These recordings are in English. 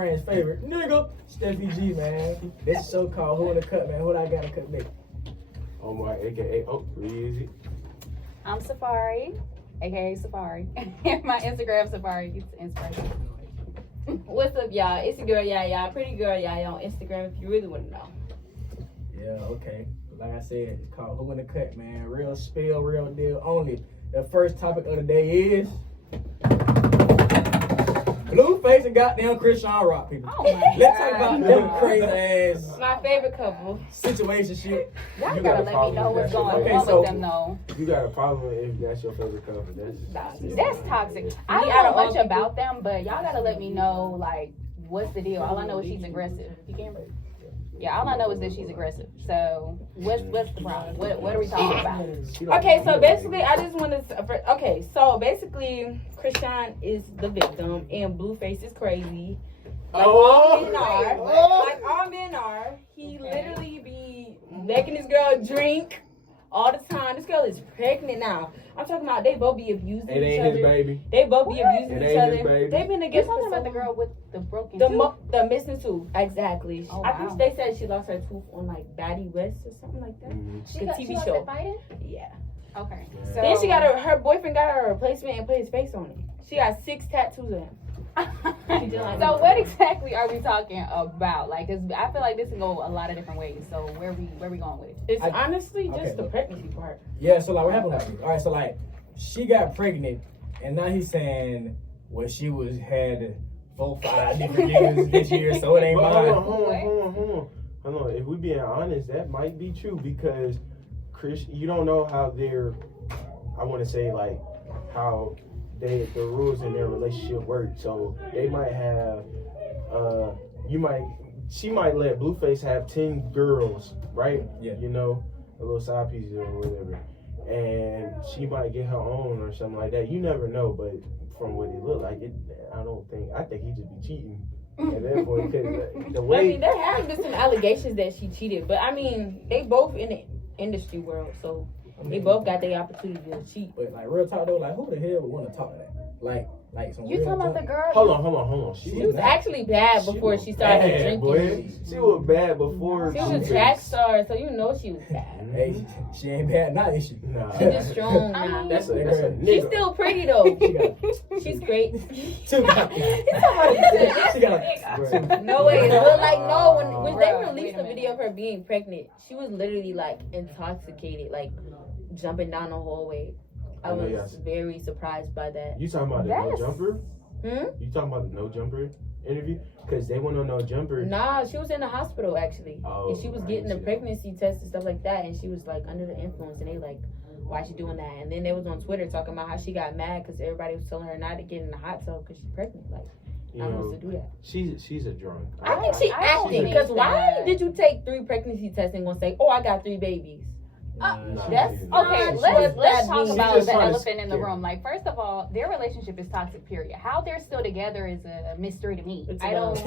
friend's favorite nigga, Steffi G, man. This show called Who in the Cut, man. What I gotta cut, me? Oh my, aka Breezy. I'm Safari, aka Safari. My Instagram Safari gets inspiration. What's up, y'all? It's your girl Yaya, pretty girl Yaya on Instagram if you really want to know. Yeah, okay. Like I said, it's called Who in the Cut, man. Real spill, real deal only. The first topic of the day is Blueface and goddamn Krishan Rock, people. Oh my Let's talk God. about them crazy ass My favorite couple. situation shit. Y'all You gotta got a let me know problem what's with that going shit. on Okay, so- with them, though. You got a problem if that's your favorite couple. That's toxic. I don't know much about them, but y'all gotta let me know, like, what's the deal? All I know is she's aggressive. You can't. Yeah, all I know is that she's aggressive. So, what's the problem? What are we talking about? Okay, so basically, I just want to. Okay, so basically, Krishan is the victim, and Blueface is crazy. Like all men are. Like all men are. He literally be making this girl drink all the time. This girl is pregnant now. I'm talking about they both be abusing It each ain't other. his baby. They both be abusing It each ain't his other. baby. They've been You're together talking for about so the long. girl with the broken tooth? The missing tooth, exactly. Oh, I wow. think they said she lost her tooth on like Batty West or something like that. Mm-hmm. She The got, TV she lost show. at fighting? Yeah. Okay. Yeah. So, Then she got her boyfriend got her a replacement and put his face on it. She got 6 tattoos of him. So what exactly are we talking about? Like, 'cause I feel like this can go a lot of different ways. So where we going with it? It's I- honestly just okay. the pregnancy part. Yeah, so like what happened like this? Alright, so like she got pregnant and now he's saying well she had 4-5 different niggas this year, so it ain't But mine. hold on. If we being honest, that might be true because Chris, you don't know how their, I want to say like how the rules in their relationship work. So they might have, she might let Blueface have 10 girls, right? Yeah. You know, a little side pieces or whatever, and she might get her own or something like that. You never know, but from what it looked like, I think he just be cheating at that point because the way. I mean, there have been some allegations that she cheated, but I mean, they both in the industry world, so they both got their opportunity to cheat. But like real talk though, like who the hell would want to talk to that? Like some You real talking about the junk- girl? Hold on. She was actually bad before she started drinking. Boy. She was bad before. She was a track star, so you know she was bad. Hey, she ain't bad now, is she? Nah. She's just strong I now. mean- That's a She's nigga. still pretty though. She got She's great. two She got No way. But like no, when they Bruh, released wait a the minute. video of her being pregnant, she was literally like intoxicated, like jumping down the hallway. I I know, was yes. very surprised by that. You talking about the no That's- jumper? Hmm? You talking about the no jumper interview? Because they went on no jumper. Nah, she was in the hospital actually, Oh, and she was I getting the see that. pregnancy test and stuff like that, and she was like under the influence, and they like, why she doing that? And then they was on Twitter talking about how she got mad because everybody was telling her not to get in the hot tub because she's pregnant. Like, You not know, supposed to do that. she's a drunk. I think she I don't acting think because why that- did you take 3 pregnancy tests and gonna say, oh, I got 3 babies? That's not okay. she's Let's that talk means. about She's the just elephant in the trying to room. Like, first of all, their relationship is toxic. Period. How they're still together is a mystery to me. It's I don't. love.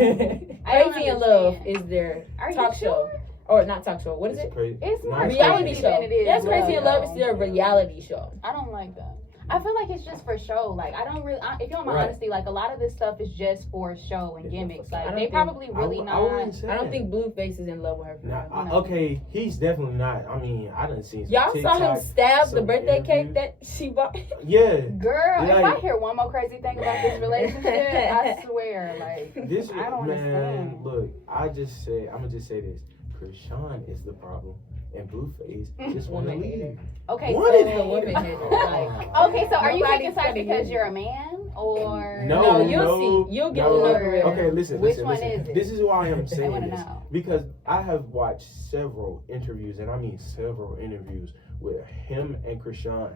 I don't Crazy in Love understand. is their Are you talk sure? show. Or not talk show. What is It's it? crazy. It's more Nah, Reality crazy show. than it is That's Crazy in Love is love. still a reality show. I don't like that. I feel like it's just for show. Like, I don't really. If you want my Right. honesty, like a lot of this stuff is just for show and It's gimmicks. for- I Like, don't they think- probably really I not. wouldn't say I don't that. think Blueface is in love with her. for Nah, real. No. okay, he's definitely not. I mean, I done seen some Y'all saw him TikTok, stab the some birthday cake interviews. that she bought. Yeah, Girl, if Like- I hear one more crazy thing about this relationship, I swear, like, this I don't man. understand. Look, I'm gonna just say this: Krishan is the problem, and Blueface just want to Woman leave. hater. Okay, What so, is The woman hater. Like, okay, so are you Nobody's taking sides gonna because hear you're a man, or No, you'll see. You'll get no. to know the real. Okay, listen. Which listen, one listen. is it? This is why I'm I saying want to this know. because I have watched several interviews, and I mean several interviews with him and Krishan,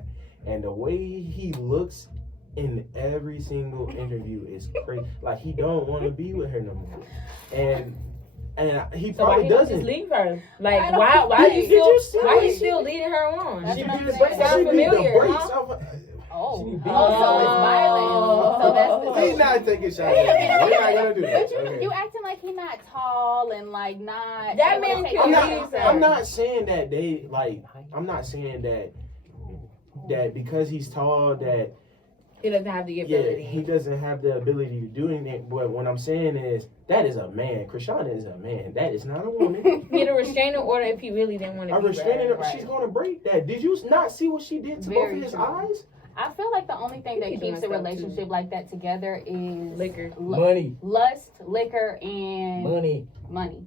and the way he looks in every single interview is crazy. Like he don't want to be with her no more, and he So why probably he don't doesn't. just leave her? Like I don't- why you Did still you see why what he she still did? leading her on? That's She what I'm beat the saying. brakes. Sound She beat the familiar, brakes huh? off her. oh, She so beat it's Oh. violent. So that's He's the. not taking shots. Wait a minute, We're wait a not gonna minute. do But that. you, Okay. you acting like he's not tall and like not. That able man to take can care leave of her. himself. I'm not saying that they like. I'm not saying that because he's tall that He doesn't have the ability. Yeah, he doesn't have the ability to do anything. But what I'm saying is, that is a man. Krishana is a man. That is not a woman. Get a restraining order if he really didn't want to A be restraining order, right. she's going to break that. Did you not see what she did to both Very of his true. eyes? I feel like the only thing that He keeps a doing stuff, relationship too. like that together is Liquor. Money. lust, liquor, and Money. money.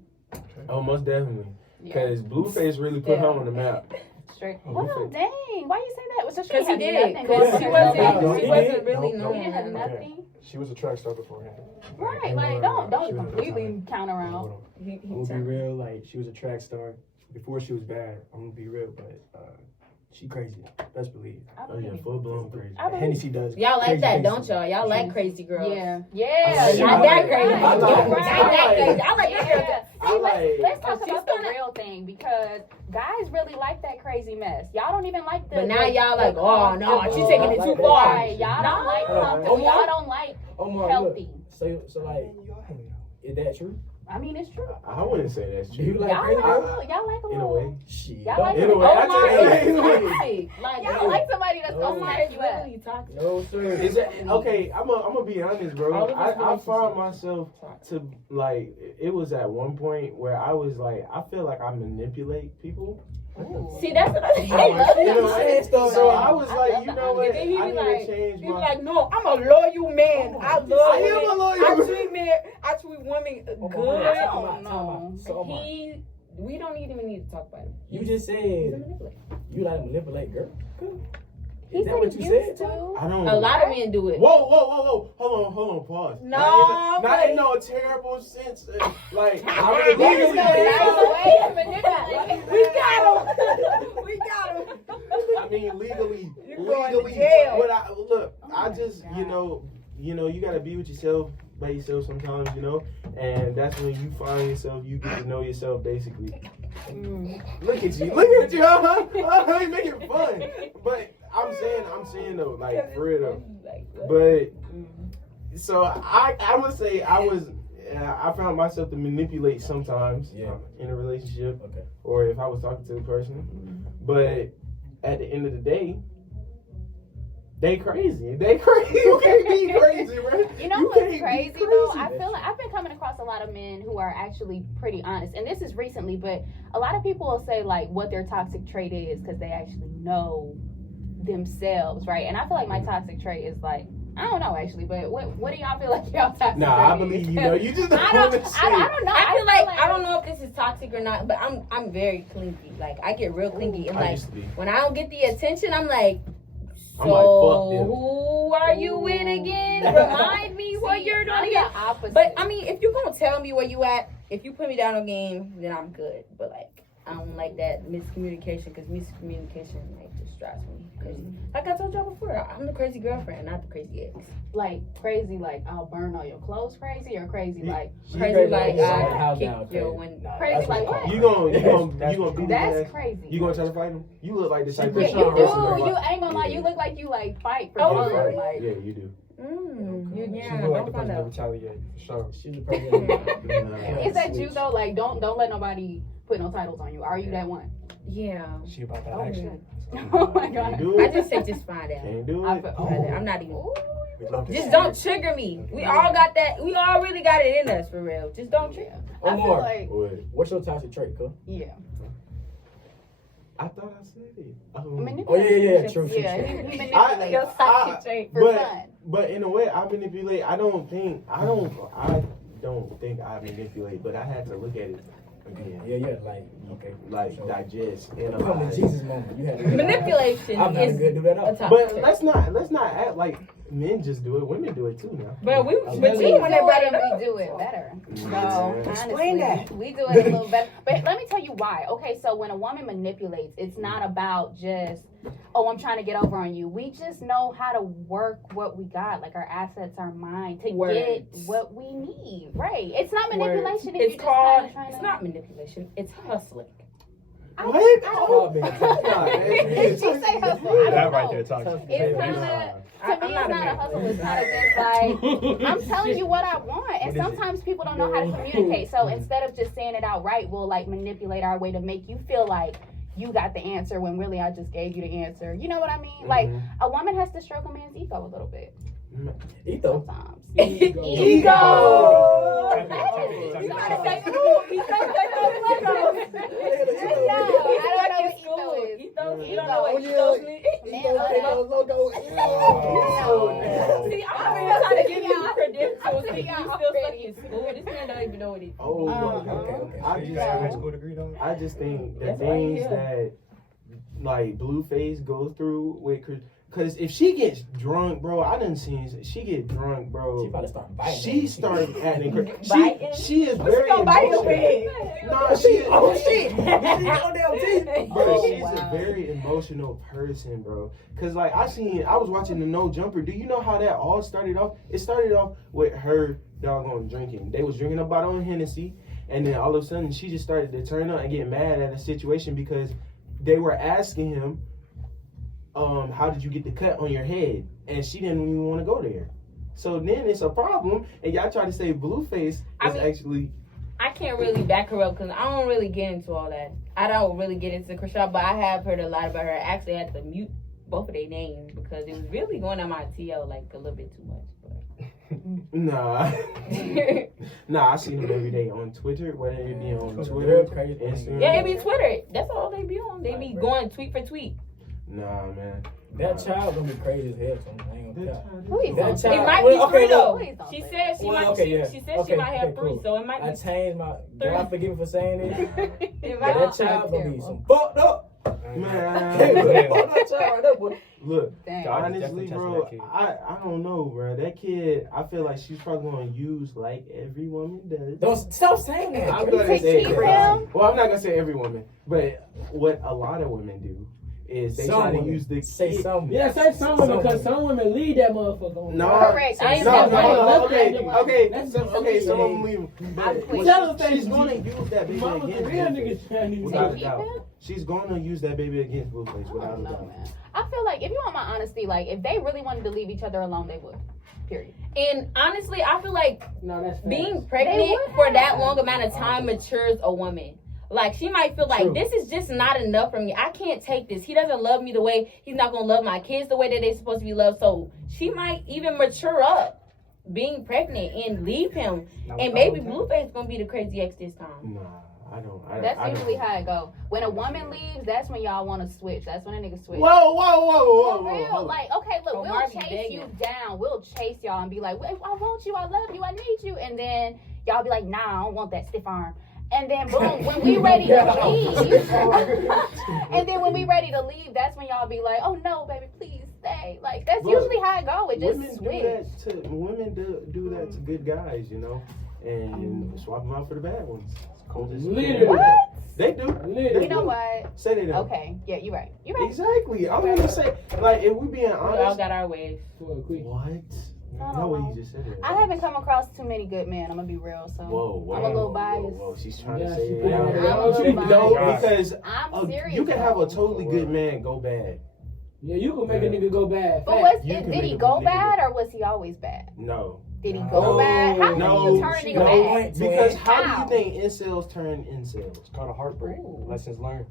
Oh, most definitely. Yeah. Because Blueface really put her on the map. Straight. Oh, Well, Blueface. dang. Why you say that? So she Because he had did. nothing Because going she for wasn't, herself. No, she he wasn't did. really Nope, known. He didn't have Okay. nothing. She was a track star beforehand. Right. Like, don't She was a completely talent. count around. Hold on. He I'm gonna be real, like she was a track star before she was bad. I'm gonna be real, but she crazy. Best believe. I Oh, yeah, believe. full blown crazy. I believe. Hennessy does. Y'all like crazy that, things don't to y'all? me. Y'all like She- crazy girls. Yeah. I Yeah. like- Not that crazy. I like- Not that crazy. I like Yeah. that girl. I See, like- let's talk she's about the gonna- real thing because guys really like that crazy mess. Y'all don't even like the. But now the- y'all the like, oh no, comfortable- she's taking it too far. Right. Y'all don't like Hold on. comfortable. Omar. Y'all don't like Omar, look. healthy. So like, is that true? I mean, it's true. I wouldn't say that's Do you true. like Y'all crazy like, girls? y'all like a In a little. way. Shit. Y'all don't- like In a way. I Omar take is it. toxic. Like, Y'all like somebody that's gonna Omar smack is you up. really toxic. No, sir. Is that okay? I'm gonna be honest, bro. All of his I found relationships. myself to like. It was at one point where I was like, I feel like I manipulate people. See, that's what I I love You know, that. and so I was I like, love you the know what? And then he I be need like, to change he be my. like, no, I'm a loyal man. I love I am women. a loyal I man. treat men. I treat women Omar, good. I time don't out, time know. out. So Omar, We don't even need to talk about it. you just He's a said manipulator. you like to manipulate girls. He Is that said what he you used said? to. I don't. A lot of men do it. Whoa! Hold on, pause. No, not but- in no terrible sense. Like, I There is really no do. nice way to manipulate. We got him. We got him. I mean, legally, You're going to legally. jail. But look, Oh I my just, God. you know, you gotta be with yourself by yourself sometimes, you know, and that's when you find yourself. You get to know yourself, basically. Look at you, huh? You make it fun, but I'm saying though, like for real though. But so I would say I found myself to manipulate sometimes in a relationship, Okay. or if I was talking to the person. But at the end of the day, they crazy. You can't be crazy, bro. You know You what's can't be crazy crazy. though? I feel like I've been coming across a lot of men who are actually pretty honest, and this is recently, but a lot of people will say like what their toxic trait is because they actually know themselves, right? And I feel like my toxic trait is like, I don't know actually, but what do y'all feel like y'all toxic Nah, I trait believe is? you know. You just don't I want don't, to say. I don't know. I feel like I don't know if this is toxic or not, but I'm very clingy. Like I get real clingy, and I like used to be. when I don't get the attention, I'm like, so I'm like, fuck them. who are you with again? Remind me what See, you're doing I'm again. the opposite. But I mean, if you're gonna tell me where you at, if you put me down on game, then I'm good. But like, I don't like that miscommunication because miscommunication like just drives me crazy. Like I told y'all before, I'm the crazy girlfriend, not the crazy ex. like crazy, like I'll burn all your clothes, crazy, or crazy like Crazy like Yeah, I house kick down, your crazy. window. Nah, Crazy that's like what- what? You gonna That's beat his that's ass? crazy. You gonna try to fight him? You look like the type Yeah, of you person do. that You ain't gonna lie. You look like you like fight for Oh, fun. really? Like, Yeah, you do. Yeah, She look like the don't person find that out. retaliate for sure. She's the person. is that you though? Like, don't let nobody put no titles on you. Are you that one? Yeah. She about that Oh, action. Oh my Can't god. do I it. just say just find out. Can't do I it. feel- I'm not even. Ooh. We love this. Just don't trigger me. We all got that. We all really got it in us for real. Just don't trigger. I feel Omar. like What? What's your toxic trait, cuz? yeah. I thought I said it. Oh yeah, true. Yeah, true. he manipulates. Your toxic trait. For but fun. but in a way, I manipulate. I don't think I manipulate, but I had to look at it again, Yeah, like okay. like So, digest, come to analyze. Jesus moment. You had to Manipulation I'm not is gonna do that a up. toxic But trait. let's not act like men just do it. Women do it too now. But we We but We you do when they brought it it up. and we do it better. So Yeah. Explain honestly, that. we do it a little better. But let me tell you why. Okay, so when a woman manipulates, it's not about just, oh, I'm trying to get over on you. We just know how to work what we got, like our assets, our mind, to Words. get what we need. Right. It's not manipulation if It's you're called. just trying It's to. not manipulation. It's hustling. What? Oh, man. Did she say hustle? I don't That right know. there talks. It's kind of. To me, it's not a hustle. It's kind of just like, I'm telling you what I want. And What is it? sometimes people don't know how to communicate. So instead of just saying it outright, we'll like manipulate our way to make you feel like you got the answer when really I just gave you the answer. You know what I mean? Like a woman has to stroke a man's ego a little bit. Ego. Sometimes. Ego. Hey, You gotta say I don't know what ego is. You don't know what ethos means? See, I'm over here trying to give you credentials. You still stuck in school. This man don't even know what it is. I just think the things that like Blueface goes through with, cause if she gets drunk, bro, I done seen she get drunk, bro. She probably start biting. She started acting crazy. Biting? She is very emotional. Nah, she is. Oh shit! Bro, she's a very emotional person, bro. Cause like I was watching the No Jumper. Do you know how that all started off? It started off with her doggone drinking. They was drinking a bottle of Hennessy, and then all of a sudden she just started to turn up and get mad at a situation because they were asking him, how did you get the cut on your head? And she didn't even want to go there. So then it's a problem, and y'all try to say Blueface is actually. I can't really back her up because I don't really get into all that. I don't really get into Krishan, but I have heard a lot about her. I actually had to mute both of their names because it was really going on my TL like a little bit too much. Nah, I see them every day on Twitter, whether it be on Twitter, Instagram. Yeah, it be Twitter. That's all they be on. They be going tweet for tweet. Nah, man. That child gonna be crazy as hell. So I ain't gonna tell. That child. It might be free though. Please She said she might. She said she might have free, so it might I be. changed my. God forgive me for saying this. It But that child gonna be some fucked up. Man. Fuck that child right there, boy. Look, Dang. honestly, bro, I don't know, bro. That kid, I feel like she's probably gonna use like every woman does. Don't stop saying that. I'm gonna say keep crazy. him? Well, I'm not gonna say every woman, but what a lot of women do is they try to use the say kid. something. Yeah, say something because some women leave that motherfucker. No, Correct. I ain't no, saying that. okay. Some of them leave. But she's gonna use that baby Mama, the real against niggas trying to without a keep doubt. him? She's gonna use that baby against Blueface I without a don't know, doubt. man. I feel like if you want my honesty, like if they really wanted to leave each other alone, they would. Period. And honestly, I feel like No, that's being facts. pregnant for that long amount of time matures a woman. Like she might feel like this is just not enough for me. I can't take this. He doesn't love me the way he's not gonna love my kids the way that they're supposed to be loved. So she might even mature up being pregnant and leave him. And maybe Blueface gonna be the crazy ex this time. Nah, I don't. That's usually how it go. When a woman leaves, that's when y'all want to switch. That's when a nigga switch. Whoa. For real, like, okay, look, Oh, we'll Marvin chase begging. you down. We'll chase y'all and be like, I want you, I love you, I need you. And then y'all be like, nah, I don't want that stiff arm. And then boom, when we ready to leave, and then when we ready to leave, that's when y'all be like, oh no, baby, please stay. Like that's usually how it go. It just switch. Women do that to good guys, you know, and swap them out for the bad ones. Literally. What? They do. Literally. You know what? Say they don't. Okay, yeah, you're right. You're right. Exactly. I'm gonna say, like, if we being We all honest. got our ways. What? Oh. No way you just said it. I haven't come across too many good men. I'm gonna be real, so Whoa. I'm a little biased. Whoa. She's trying Yeah, to say she it. put it I'm out a there. little No, biased. because I'm serious. you can have a though. totally good man go bad. Yeah, you can make a nigga go bad. But Facts. You can did he make a go nigga bad or was he always bad? No. Did he go bad? How can you turn a nigga bad? Because how How? do you think incels turn incels? It's called a heartbreak. Ooh. Lessons learned.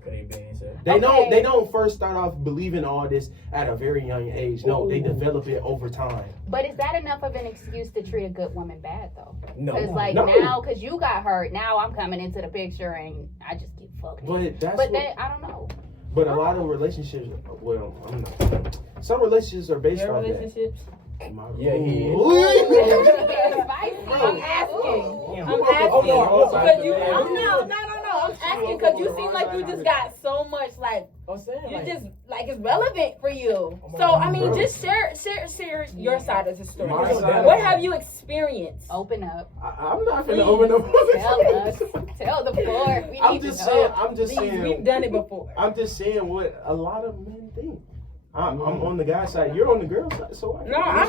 They don't first start off believing all this at a very young age. No, they develop it over time. But is that enough of an excuse to treat a good woman bad though? No. Because like No. now, because you got hurt, now I'm coming into the picture and I just get fucked. But that's But what, then I don't know. but a lot of relationships, well, I'm not. Some relationships are based Your on that. relationships? Yeah, he is. I'm asking. no, Because you, no. I'm asking because you seem like you just got so much like I'm saying, you like, just like it's relevant for you. Oh my So God, I mean, bro. just share your side of the story. My side. What have you experienced? Open up. I'm not finna open up. Tell us. Tell the floor. We I'm need just to saying. know. I'm just Please, saying. we've done it before. I'm just saying what a lot of men think. I'm on the guy's side. You're on the girl's side. So what? No, I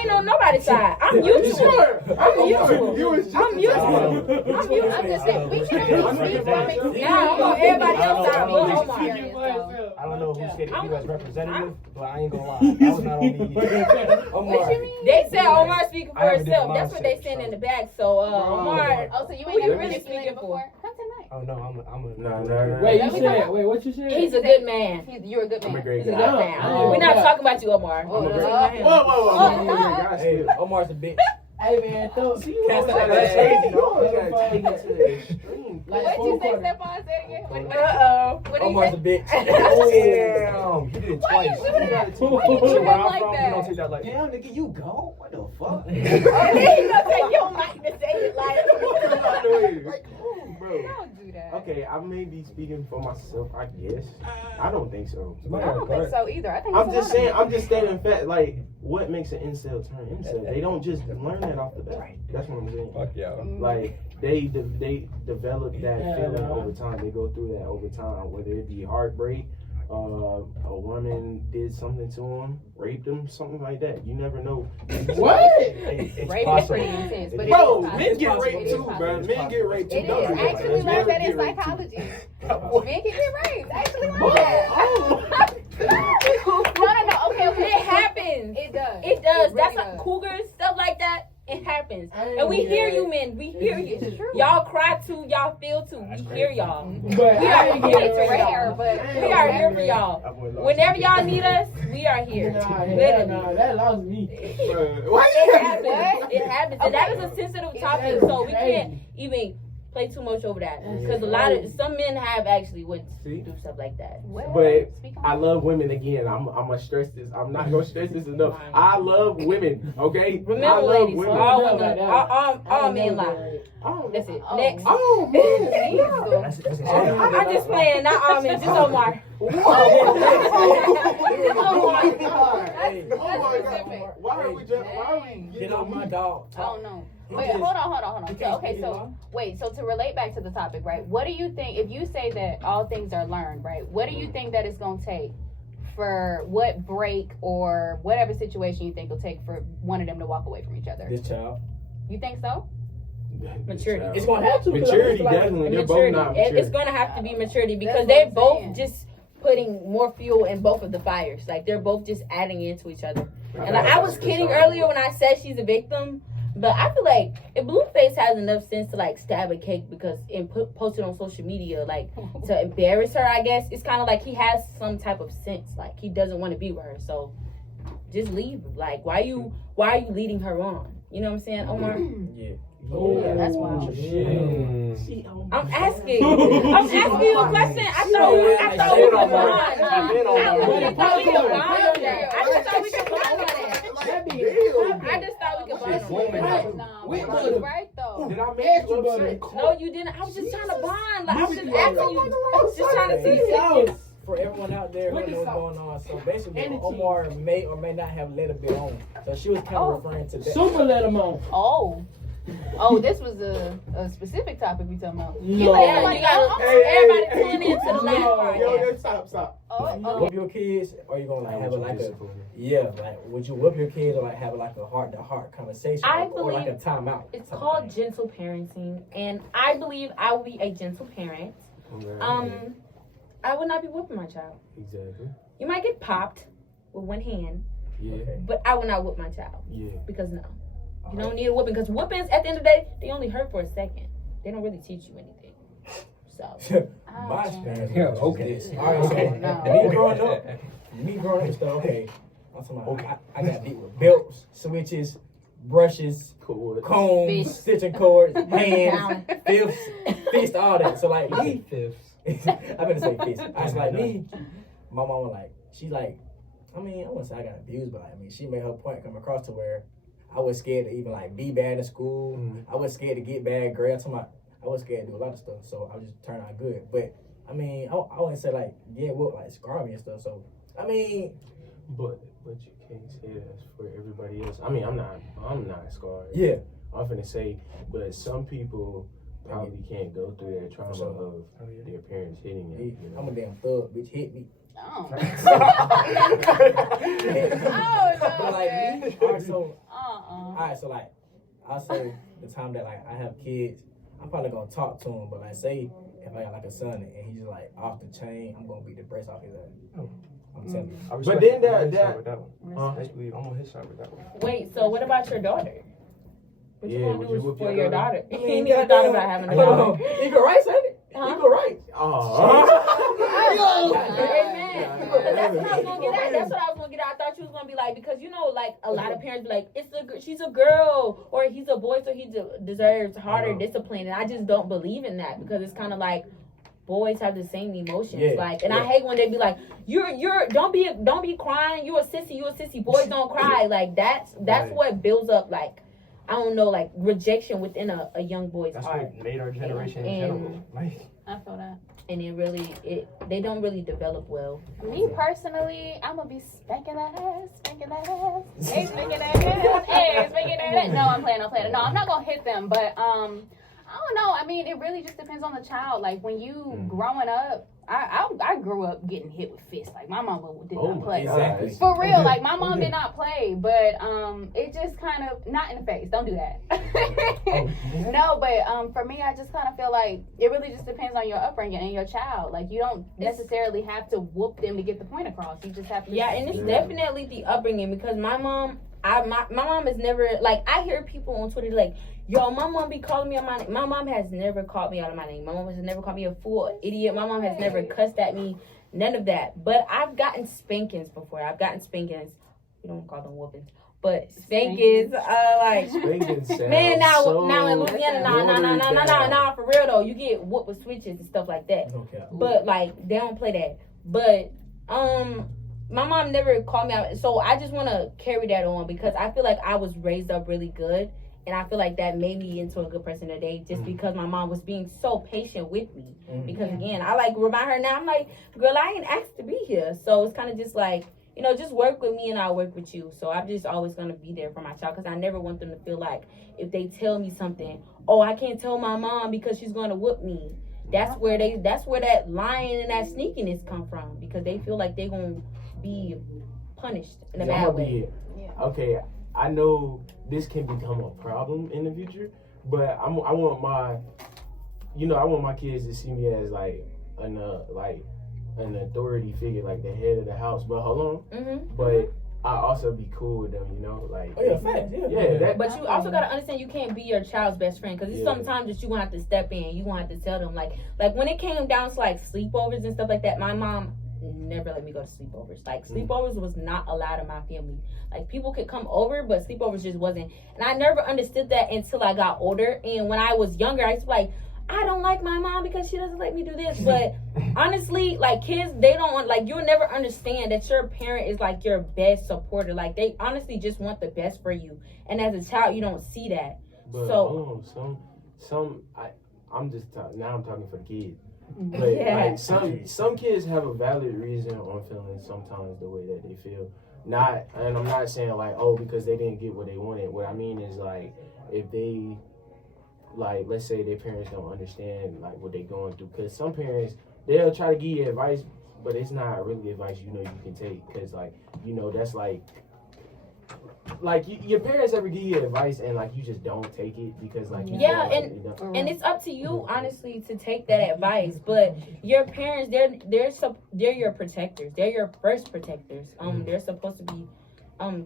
ain't on nobody's side. I'm mutual. I'm mutual. I'm mutual. I'm just saying, we can only speak from experience. Now I'm on everybody else's side. But From Omar. experience, though. I don't know who said it, you as representative, but I ain't gonna lie. I was not on the. What you mean? They said Omar speaking for I have a herself. different That's what they mindset, saying in so. the back. So Omar, Oh, so you Who ain't you never really been speaking before? Come tonight. Oh no, I'm a. No. Wait, Let you me talk said. about- Wait, what you said? He's a good man. You're a good I'm a man. great He's a guy. good Oh, man. oh, We're not God. talking about you, Omar. Oh, I'm a great uh, guy. Whoa. I'm a great guy Hey, still. Omar's a bitch. Hey man, throw. See you Can't on say that that. crazy. You always gotta take it to the extreme. Like What'd you say, 4 quarters. Stephon? Say it again. What Uh-oh. did you Omar's say? a bitch. Damn, he did it Why you twice. do that? You gotta take Why you it do to him where I'm like from. that? You don't take that like, damn, nigga, you go. What the fuck? Oh, then you gonna say your mic to say it like. Like, come on, bro. Don't do that. Okay, I may be speaking for myself, I guess. I don't think so. I don't think so either. I think I'm it's just a lot saying, of I'm just stating fact, like, what makes an incel turn incel? They don't just learn that off the bat. That's what I'm saying. Fuck yeah. Mm. Like, they develop that Yeah, feeling man. over time. They go through that over time, whether it be heartbreak, a woman did something to him, raped him, something like that. You never know. What? Hey, it's Rape is possible. pretty intense, but Bro, it is men get possible. raped It is too, possible. bro. Men get raped too. It Don't is. do I that. actually Men learned that get in raped too. psychology. Men can get raped. I actually learned that. No. Okay. It happens. It does. It does. It That's really like does. cougars, stuff like that. It happens. I ain't And we gonna hear get you, raped. men. We hear you. It's true. Y'all cry too. Y'all feel too. We hear y'all. But We I are ain't here getting to raped. rare, but We are here for y'all. Whenever y'all need us, we are here. Nah, hell Literally. nah, that lost me. Why It happens. It happens. And that is a sensitive topic, so we Crazy. can't even play too much over that. Because a lot of some men have actually would See? do stuff like that. Well, But speak on I it. love women again. I'm gonna stress this. I'm not gonna stress this enough. I love women. Okay. I Remember, love ladies, women. all No, women, no. all men lie. Oh, That's it. Oh. Next. Oh man. That's I'm just playing, not all men, just Omar. Oh my god. Hey, Oh my specific. god. Why are we just? Why are we Dang. get getting off on my me? dog. I don't know. He Wait, just- hold on. he So, can't okay, speak it so long. wait, so to relate back to the topic, right? What do you think if you say that all things are learned, right? What do you think that it's gonna take for what break or whatever situation you think will take for one of them to walk away from each other? This child. You think so? Maturity. It's gonna have to. 'cause Maturity, it's like- definitely. They're both Maturity. not It's mature. going to have to be maturity because That's what they're I'm both saying. just putting more fuel in both of the fires. Like they're both just adding into each other. And like, I was kidding earlier when I said she's a victim, but I feel like if Blueface has enough sense to like stab a cake because and post it on social media, like to embarrass her, I guess it's kind of like he has some type of sense. Like he doesn't want to be with her, so just leave. Like why are you leading her on? You know what I'm saying, Omar? Yeah. Oh, Yeah, that's wild. Shit. I'm asking you a question. I thought we Shit could on her. bond. I've been on her. I thought we could bond on that. I just thought we could bond on that. That be I just thought we could bond on Woman. that. Nah, Wait, but but- you're right though. Did I make extra you butter. upset? No, you didn't. I was just trying to bond. Like I was just Look at asking you. I was just trying to see. sauce. For everyone out there who Look knows at what's going on, so basically And the Omar may or may not have let a bit on. So she was kind of referring to that. Super let him on. Oh, this was a specific topic we talking about. No. Yeah, you gotta. Everybody tune in to the last part. Yo, stop. Oh, Whip your kids, or you gonna like have a like a like would you whip your kids or like have like a heart to heart conversation or like a timeout? It's called gentle parenting, and I believe I will be a gentle parent. I would not be whipping my child. Exactly. You might get popped with one hand, Yeah. but I would not whip my child Yeah. because no, you don't need a whipping because whoopings at the end of the day they only hurt for a second. They don't really teach you anything. So My experience. Yeah, was okay. this. All right, so No. me growing up and stuff. Okay, I'm talking about. I got beat with belts, switches, brushes, Cool. combs, Fists. stitching cords, hands, fist, all that. So like me, I better say fist. I was like me. My mama like she's like. I mean, I wouldn't say I got abused, but I mean, she made her point come across to where I was scared to even like be bad in school. I was scared to get bad grades. I was scared to do a lot of stuff, so I just turned out good. But I mean, I wouldn't say like what like scar me and stuff. So I mean, But you can't say that for everybody else. I mean, I'm not scarred. yeah, I'm finna say, but some people probably can't go through that trauma sure. of their parents hitting them. You know? I'm a damn thug, bitch. Hit me. Oh. But Oh, like no, me, all right, so Uh-uh. alright, so like I'll say the time that like I have kids, I'm probably gonna talk to him, but like say if I got like a son and he's just like off the chain, I'm gonna beat the brakes off his ass. I'm telling you. But then that that one. I believe I'm on his side with that one. wait, so what about your daughter? What you Yeah, gonna would do you whoop for your your daughter? daughter? You ain't even thought about having a Hold daughter. on. You can right, son? People right. Amen. That's what I was gonna get at. That's what I was gonna get at. I thought you was gonna be like, because you know, like a lot of parents be like, she's a girl or he's a boy, so he deserves harder discipline. And I just don't believe in that, because it's kind of like boys have the same emotions. I hate when they be like, you're don't be crying. You a sissy. Boys don't cry. Like that's what builds up, like, I don't know, like rejection within a young boy's heart. What made our generation in general. Like, I feel that. And they don't really develop well. Me personally, I'm gonna be spanking that ass. Hey, spanking that ass. Hey, spanking that ass. No, I'm playing. No, I'm not gonna hit them, but I don't know. I mean, it really just depends on the child. Like when you growing up, I grew up getting hit with fists. Like my mama did not play. Exactly. For real. Like my mom did not play, but it just kind of, not in the face. Don't do that. No, but for me, I just kind of feel like it really just depends on your upbringing and your child. Like you don't necessarily have to whoop them to get the point across. You just have to. Yeah, and it's definitely the upbringing, because my mom has never, like, I hear people on Twitter like, yo, my mom be calling me on my name. My mom has never called me out of my name. My mom has never called me a fool, idiot. My mom has never cussed at me. None of that. But I've gotten spankings before. We don't call them whoopings. But spankings, like, man, now in Louisiana, nah, for real though, you get whooped with switches and stuff like that. Okay. But like, they don't play that. But my mom never called me out, so I just want to carry that on, because I feel like I was raised up really good, and I feel like that made me into a good person today, just because my mom was being so patient with me. Because again, I like remind her now, I'm like, girl, I ain't asked to be here, so it's kind of just like, you know, just work with me and I'll work with you. So I'm just always going to be there for my child, because I never want them to feel like if they tell me something, oh, I can't tell my mom because she's going to whoop me. That's where that lying and that sneakiness come from, because they feel like they're going to be punished in a bad way. Okay, I know this can become a problem in the future, but I want my kids to see me as like an authority figure, like the head of the house. But hold on, but I also be cool with them, you know, like. Oh yeah, fact. Yeah. But you also gotta understand, you can't be your child's best friend, because it's sometimes that you gonna have to step in. You gonna have to tell them, like when it came down to like sleepovers and stuff like that, my mom never let me go to sleepovers. Like sleepovers was not allowed in my family. Like people could come over, but sleepovers just wasn't. And I never understood that until I got older. And when I was younger, I used to be like, I don't like my mom because she doesn't let me do this. But honestly, like kids, they don't want, like, you'll never understand that your parent is like your best supporter. Like they honestly just want the best for you. And as a child, you don't see that. But so I'm talking for the kids. But like some kids have a valid reason on feeling sometimes the way that they feel. And I'm not saying like, oh, because they didn't get what they wanted. What I mean is like, if they, like, let's say their parents don't understand like what they're going through, because some parents, they'll try to give you advice, but it's not really advice you can take, because like, that's like your parents ever give you advice and like you just don't take it because like and it's up to you honestly to take that advice. But your parents, they're your protectors, they're your first protectors. They're supposed to be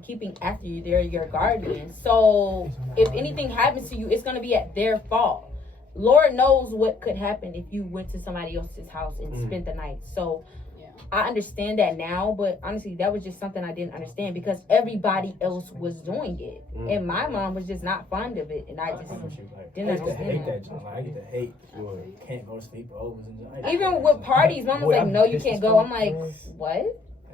keeping after you, they're your guardians. So if anything happens to you, it's going to be at their fault. Lord knows what could happen if you went to somebody else's house and spent the night. So I understand that now, but honestly, that was just something I didn't understand because everybody else was doing it. And my mom was just not fond of it. And I just didn't understand that. I get to hate can't go to sleepovers. Even with parties, mom was like, no, you can't go. I'm like, what?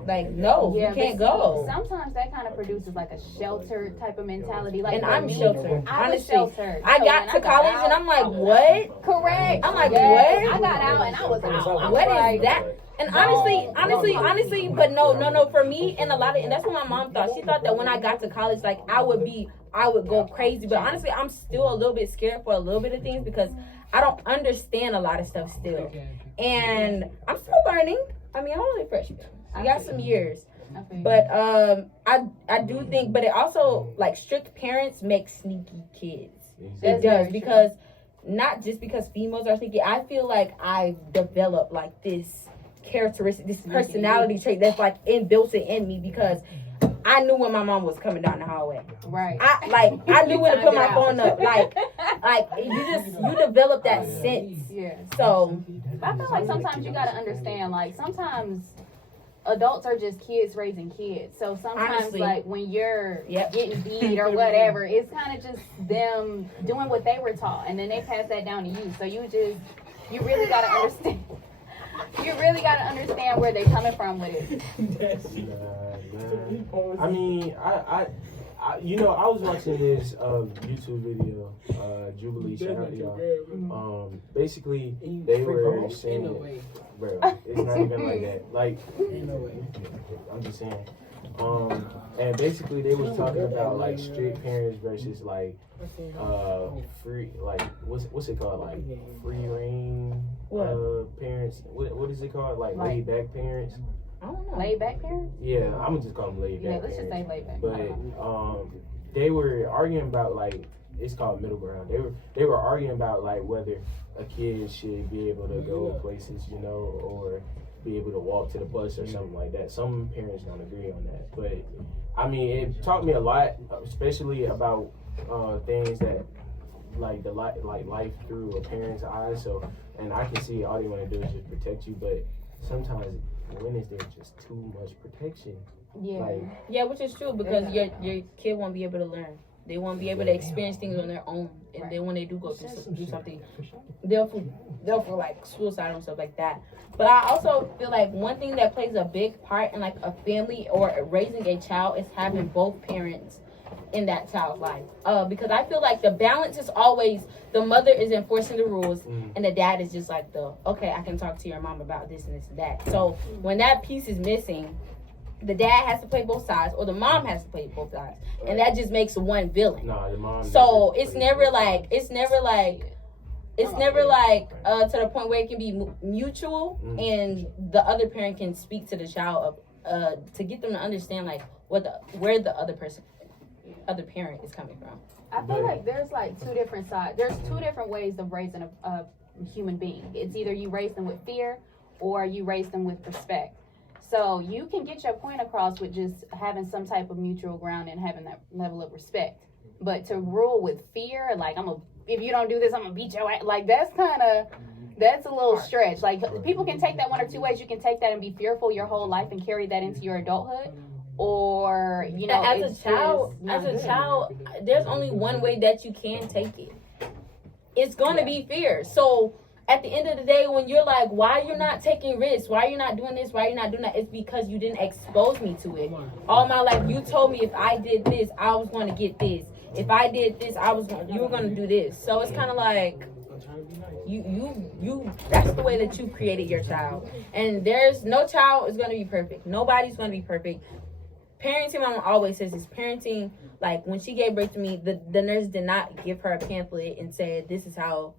Like, no, you can't go. Sometimes that kind of produces like a sheltered type of mentality. Like, and I'm sheltered. I was sheltered. I got to college and I'm like, what? Correct. I'm like, what? I got out and I was out. What is that? And honestly, but no, for me and that's what my mom thought. She thought that when I got to college, like I would go crazy. But honestly, I'm still a little bit scared for a little bit of things because I don't understand a lot of stuff still. And I'm still learning. I mean, I'm only a freshman. I got some years. But I do think, but it also, like, strict parents make sneaky kids. It does, because not just because females are sneaky. I feel like I've developed like this characteristic, this personality trait that's like inbuilt in me, because I knew when my mom was coming down the hallway. Right. I knew when to put my phone up. Like you develop that sense. Yeah. So I feel like sometimes you gotta understand, like sometimes adults are just kids raising kids. So sometimes Honestly. like when you're Yep. getting beat or whatever, it's kind of just them doing what they were taught, and then they pass that down to you. So you really gotta understand. You really gotta understand where they're coming from with it. I mean, I you know, I was watching this YouTube video, Jubilee, shout out to y'all. Basically, they were saying, bro, it's not even like that. Like, I'm just saying. And basically, they was talking about like strict parents versus like free, like what's it called, like free reign parents. What is it called, like laid back parents? I don't know. Laid back parents? Yeah, I'm gonna just call them laid back. Yeah, let's just say laid back. But they were arguing about like, it's called middle ground. They were arguing about like whether a kid should be able to go places, you know, or be able to walk to the bus or something like that. Some parents don't agree on that, but I mean, it taught me a lot, especially about things that like life through a parent's eyes. So, and I can see all they want to do is just protect you, but sometimes when is there just too much protection? Yeah. Like, Yeah, which is true because your kid won't be able to learn. They won't be able to experience things on their own, and then when they do go do something, they'll feel like suicidal and stuff like that. But I also feel like one thing that plays a big part in like a family or raising a child is having both parents in that child's life. Because I feel like the balance is always the mother is enforcing the rules and the dad is just like okay, I can talk to your mom about this and this and that. So when that piece is missing, the dad has to play both sides or the mom has to play both sides, and that just makes one villain. No, the mom. So it's never like to the point where it can be mutual and the other parent can speak to the child to get them to understand like where the other parent is coming from. I feel like there's like two different sides. There's two different ways of raising a human being. It's either you raise them with fear or you raise them with respect. So you can get your point across with just having some type of mutual ground and having that level of respect. But to rule with fear, like if you don't do this, I'm gonna beat your ass. Like that's a little stretch. Like people can take that one or two ways. You can take that and be fearful your whole life and carry that into your adulthood. Or, you know, as a child, there's only one way that you can take it. It's gonna be fear. So at the end of the day, when you're like, why you're not taking risks? Why you're not doing this? Why you're not doing that? It's because you didn't expose me to it. All my life, you told me if I did this, I was going to get this. If I did this, you were going to do this. So it's kind of like, you. That's the way that you created your child. And there's no child is going to be perfect. Nobody's going to be perfect. Parenting, mama always says this. Parenting, like when she gave birth to me, the nurse did not give her a pamphlet and said, this is how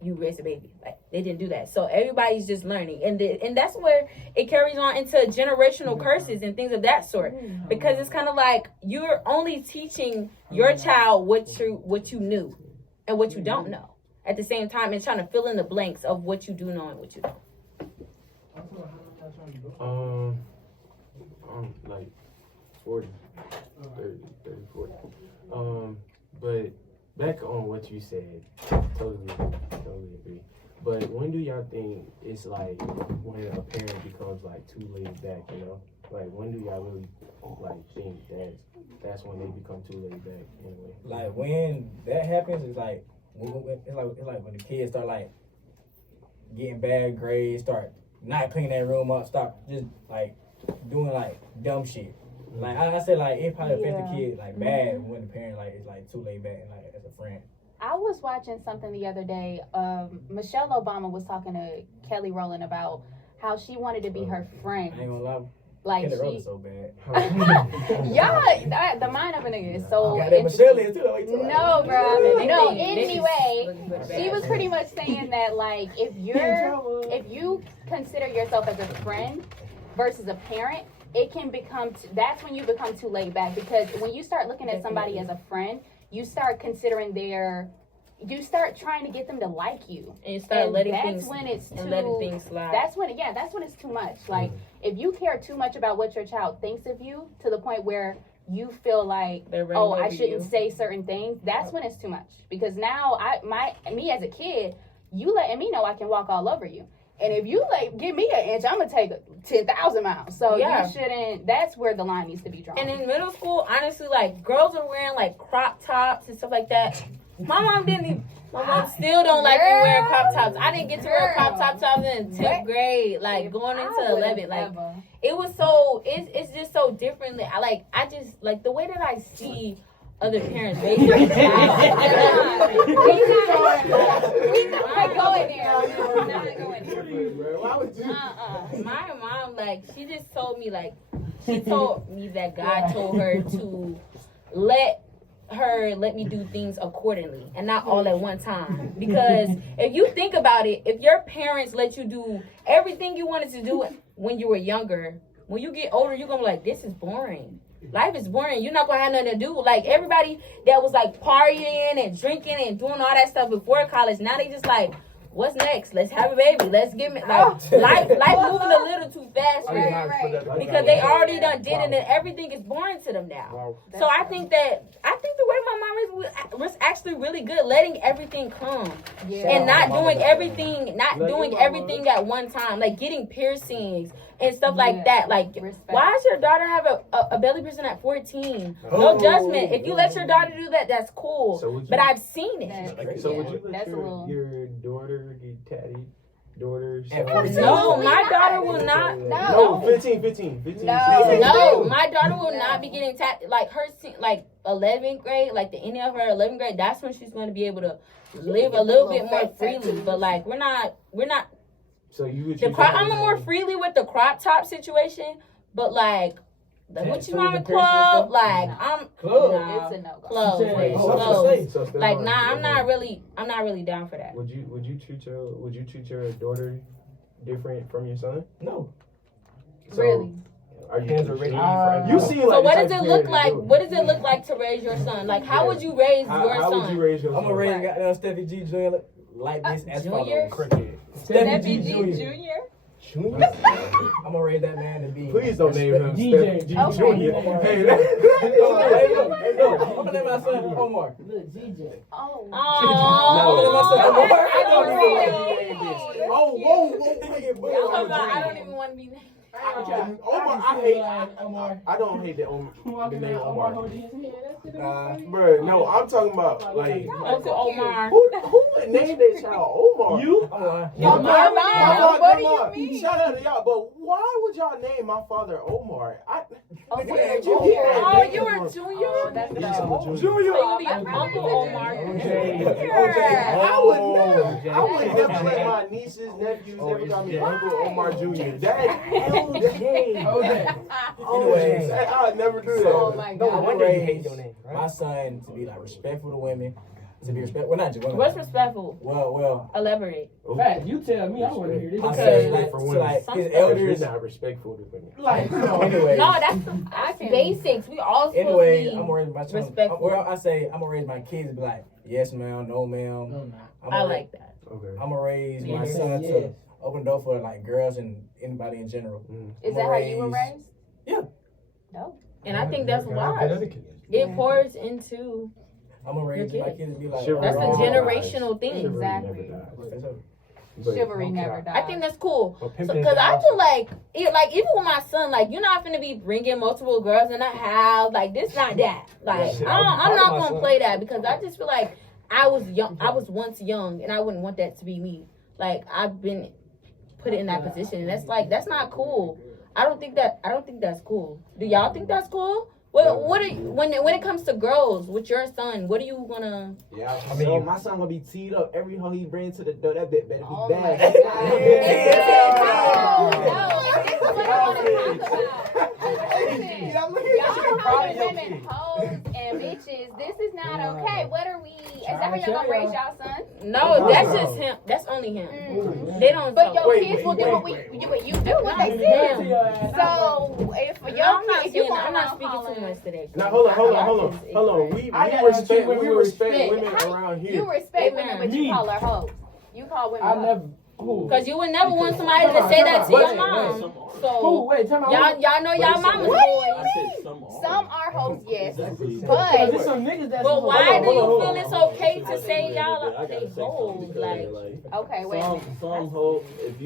you raise a baby. Like they didn't do that. So everybody's just learning, and that's where it carries on into generational curses and things of that sort, because it's kind of like you're only teaching your child what you knew and what you don't know at the same time, and trying to fill in the blanks of what you do know and what you don't. I'm like 40, 30, 40. But back on what you said, totally agree. But when do y'all think it's like when a parent becomes like too laid back, you know? Like when do y'all really like think that's when they become too laid back anyway? Like when that happens, it's like when the kids start like getting bad grades, start not cleaning that room up, stop just like doing like dumb shit. Like I said, like it probably affects the kid like bad when the parent like is like too laid back and like as a friend. I was watching something the other day. Michelle Obama was talking to Kelly Rowland about how she wanted to be her friend. I ain't gonna lie. Like Kelly she, Rowland so bad. yeah, the mind of a nigga is so. Got that Michelle is too. No, bro. No. Anyway, she was pretty much saying that like if you consider yourself as a friend versus a parent, it can become that's when you become too laid back, because when you start looking at somebody as a friend, you start considering their you start trying to get them to like you. And you start letting that's things when it's too, letting things slide. That's when it's too much. Like if you care too much about what your child thinks of you to the point where you feel like, oh, I shouldn't say certain things, that's when it's too much. Because now me as a kid, you letting me know I can walk all over you. And if you give me an inch, I'm gonna take 10,000 miles. So you shouldn't. That's where the line needs to be drawn. And in middle school, honestly, like girls are wearing like crop tops and stuff like that. My mom didn't even. My mom still don't like me wearing crop tops. I didn't get to wear crop tops until I was in 10th grade, like going into 11th. Like it was so. It's just so differently. I just like the way that I see other parents raise their child. We're not going there. Why would you? My mom, like, she just told me, like, she told me that God told her to let me do things accordingly and not all at one time. Because if you think about it, if your parents let you do everything you wanted to do when you were younger, when you get older, you're gonna be like, this is boring. Life is boring. You're not gonna have nothing to do. Like everybody that was like partying and drinking and doing all that stuff before college, now they just like, what's next? Let's have a baby. Let's get me life moving a little too fast, right? Because they already done did it and everything is boring to them now. So I think the way my mom was actually really good, letting everything come and not doing everything at one time, like getting piercings and stuff like that. Like, why does your daughter have a belly piercing at 14? No judgment. If you let your daughter do that, that's cool. But I've seen it. So would you let your daughter get tatted? No, my daughter will not. No, 15. No, my daughter will not be getting tatted. Like her, like 11th grade, like the ending of her 11th grade. That's when she's going to be able to live a little bit more freely. But like we're not. So you would. I'm more freely with the crop top situation, but like the Hoochie Mama Club, like I'm it's a no clothes. Like I'm not really down for that. Would you treat your daughter different from your son? No. So, really? Are you already? You seem like. So what does it look like? What does it look like to raise your son? Like how would you raise your son? How would you raise your son? I'm gonna raise Steffi G Jr. like this as Junior? follows. Steffi G Jr. I'm gonna raise that man to be. Please don't name him DJ. Steffi G Okay. Jr. Hey, no. I'm gonna name my son Omar. Look, DJ. Oh. I'm gonna name my son Omar. I don't even want to be named. Omar, I don't hate that Omar. The name Omar. Bro, no, I'm talking about like Uncle Omar. who would name their child Omar? You? Omar. Your mom. What do you mean? Shout out to y'all, but why would y'all name my father Omar? Oh, You were Junior? Oh, that's Junior. dope. So you be Uncle Omar. I would never let my nieces, nephews never call me Uncle Omar Jr. That Anyways, I would never do that. Oh my I'm God. gonna raise my son to be like respectful to women, to be respectful. Well, not just women. What's respectful? Well. Elaborate. Fact, you tell me. I want to hear this. My Because- son, like, For so, women. like Some his stuff You're elders. not respectful to women. Like, Anyways. No, that's basics. We all supposed Anyway, to I'm gonna raise my son. respectful. Well, I say I'm gonna raise my kids to be like, yes, ma'am, no, ma'am. no, no. I like that. Okay. I'm gonna raise my Yes, son yes. to open the door for like girls and anybody in general. Is that how you were raised? Yeah. No. And I think that's wise. It pours into. I'm gonna raise Your my kids. kids to be like. Chivalry That's a never generational dies. thing. Chivalry Exactly. never dies. But- Chivalry never dies. I think that's cool. Well, Because pimping is I awesome. feel like even with my son, like you're not gonna be bringing multiple girls in the house. Like this, not that. Like shit, I'm I'm not my gonna son. play that because I just feel like I was young. I was once young, and I wouldn't want that to be me. Like I've been put in that position, and that's not cool. I don't think that's cool. Do y'all think that's cool? What are you, when it comes to girls with your son? What are you gonna? Yeah, I mean, so my son gonna be teed up. Every hoe he bring to the door, that bitch better be Oh bad. my Y'all calling women hoes and bitches. This is not okay. What are we? Is that how y'all gonna raise y'all son? No, that's just him. That's only him. They don't. But your Wait, kids will wait, do wait, what you do what they Yeah. see. So if Your kid, if you I'm going not around speaking too calling, much today. Now hold on. We respect women around here. you respect women, Amen. but you Me. call her hoes. You call women I hoes. never. Who? Cause you would never want somebody Come to on, say come that on. to your Wait, mom. Who? So Wait, tell me. y'all know y'all mama's boys. I said Some are hoes, yes, Because but there's some niggas that's. But why do you hold feel on. it's okay to say y'all I gotta they say something hoes? because, Like, okay, wait. some hoe. If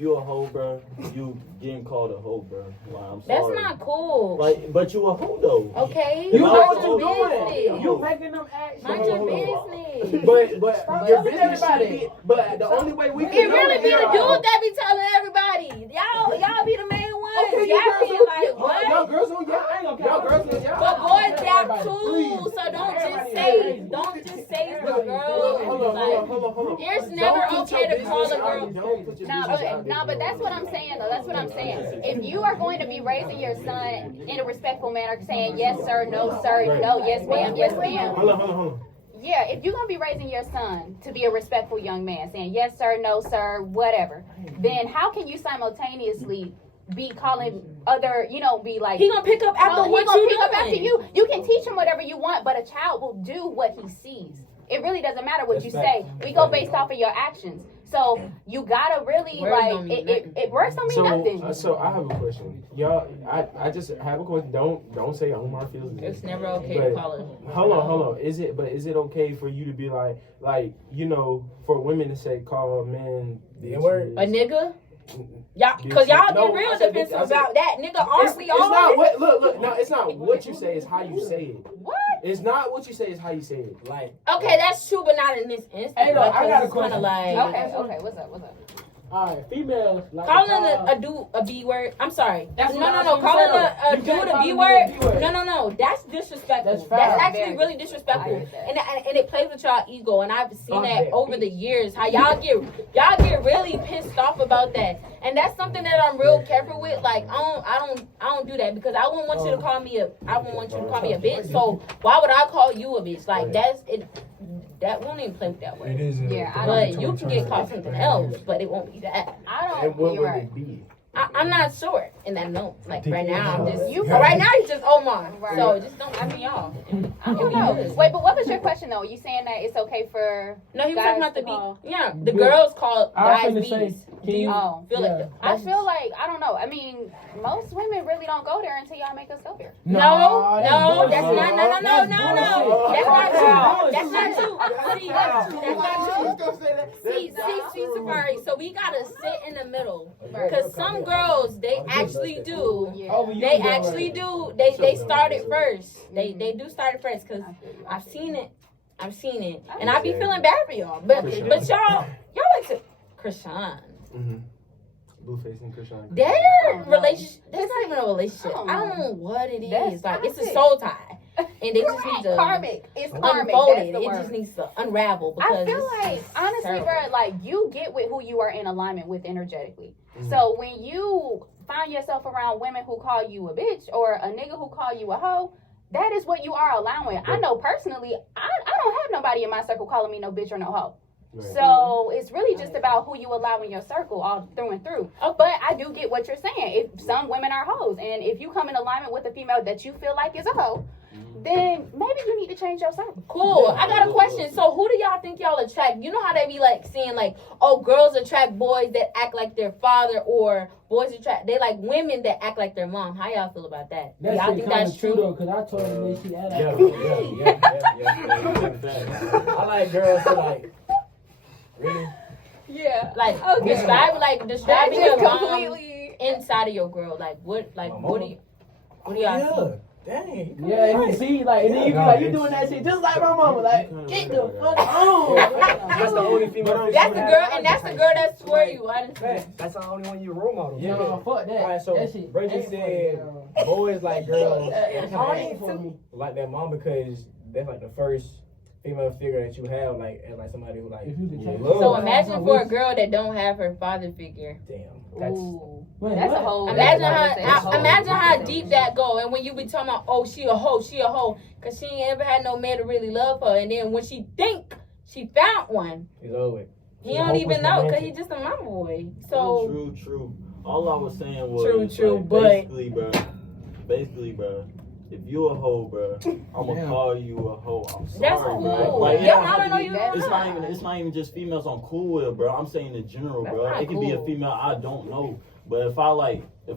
you a hoe, bro, you getting called a hoe, bro. Like, I'm that's sorry. not cool. Like, but you a hoe though. Okay, You know know what what you you're business. doing. You making them act. Mind Hold your on. business. But Stop your telling business should everybody. be. But the only way we It can know really is be the y'all- dude that be telling everybody. Y'all be the main ones. Okay, y'all you be girls like, don't- what? Y'all girls don't I ain't gonna Y'all girls don't But boys dap Everybody, too, please. so don't just Everybody say, crazy. don't just say it's the Everybody girl. Hold on. It's Don't never put okay your to call a business out- girl. Don't put your No, business okay, out there. no, but that's what I'm saying though. That's what I'm saying. If you are going to be raising your son in a respectful manner, saying yes sir, no sir, no, yes ma'am, yes ma'am. Hold on. Yeah, if you're gonna be raising your son to be a respectful young man, saying yes sir, no sir, whatever, then how can you simultaneously be calling other, be like He gonna pick up after he what gonna you pick up after doing. you. You can teach him whatever you want, but a child will do what he sees. It really doesn't matter what you say. We go based off of your actions. So you gotta really Words don't mean it words don't mean nothing. So I have a question, y'all. I just have a question. Don't say Omar feels this. It's never okay But to call it. Hold on. Is it okay for you to be like for women to say call men The N-word? A nigga? Y'all, cause y'all No, get real I said defensive bitch, I said- about that. Nigga, aren't we It's not all? what look. No, it's not what you say. It's how you say it. What? It's not what you say. It's how you say it. Like, Okay, that's true, but not in this instance. Hey, look, I got a It's kind of question. like Okay, what's up? Alright, females. Like calling to call- a dude a B word. I'm sorry. That's No. what I was gonna Calling say, a though. You dude can't a call B a nigga word. a B word. No. That's disrespectful. That's foul. That's actually Very really disrespectful, I agree with and it plays with y'all ego. And I've seen Fuck that that over the years. How y'all get really pissed off about that, and that's something that I'm real careful with. Like I don't do that because I wouldn't want you to call me a bitch. So why would I call you a bitch? Like that's it. That won't even play with that word. It is. Yeah, I But you can get called something else, but it won't be that. I And don't. what You're would right. it be? I'm not sure in that note. Like right now, I'm just You- right now he's just Omar. Right. So just don't ask me y'all. I don't know. Wait, but what was your question though? You saying that it's okay for No, he was guys talking about the to call? B. Yeah, the girls call I was guys finna B's. say, Do you Oh. feel Yeah. like I feel like I don't know. I mean, most women really don't go there until y'all make us go there. No, Nah, that's not. No. That's That's not true. See, that's not true. See, Safari. So we gotta sit in the middle because some girls they actually do. They actually do. They started first. They do start it first because I've seen it, and I be feeling bad for y'all. But y'all like to Krishan. Blueface and Krishan. Their relationship. That's not even a relationship. I don't know what it is. That's Like it's a toxic. soul tie, and they just need to Karmic. It's karmic. unfold That's it. the It word. just needs to unravel because I feel it's like honestly, terrible. bro, like you get with who you are in alignment with energetically. So when you find yourself around women who call you a bitch or a nigga who call you a hoe, that is what you are allowing. I know personally, I don't have nobody in my circle calling me no bitch or no hoe. Right. So it's really just about who you allow in your circle all through and through. But I do get what you're saying. If some women are hoes, and if you come in alignment with a female that you feel like is a hoe, then maybe you need to change your circle. Cool. I got a question. So who do y'all think y'all attract? You know how they be like saying like, oh, girls attract boys that act like their father, or boys attract they like women that act like their mom. How y'all feel about that? That Y'all shit think kinda that's true true? though, cause I told her that she had yeah. I like girls who like, really? Yeah. Like Okay. describing your mom completely. inside of your girl. Like what My what do mama? y'all Yeah. think? Dang. Yeah, and you see, like, and then you be like, you doing that shit just like my mama, like, get the fuck on. That's the only female. That's the girl, and that's the girl that's for you. That's the only one you role model. Yeah. No, fuck that. Alright, so that shit Bridget ain't said for me, boys like girls ain't for me. like their mom because that's like the first female figure that you have, like as like somebody who like If you could you change- love. So imagine for a girl that don't have her father figure. Damn, that's Ooh. Wait, That's what? a whole. Imagine that's how a whole- imagine how deep that go, and when you be talking about, oh, she a hoe, cause she ain't ever had no man to really love her, and then when she think she found one, it's over. he don't even know, cause he just a mama boy. So True. All I was saying was True, like, but- basically, bro. basically, bro. If you a hoe, bro, I'ma call you a hoe. I'm sorry, That's bro. cool. Like, Yeah, it don't I have don't to know be- you. It's not even just females I'm cool with, bro. I'm saying in general, That's bro. not It can be a cool. female I don't know, but if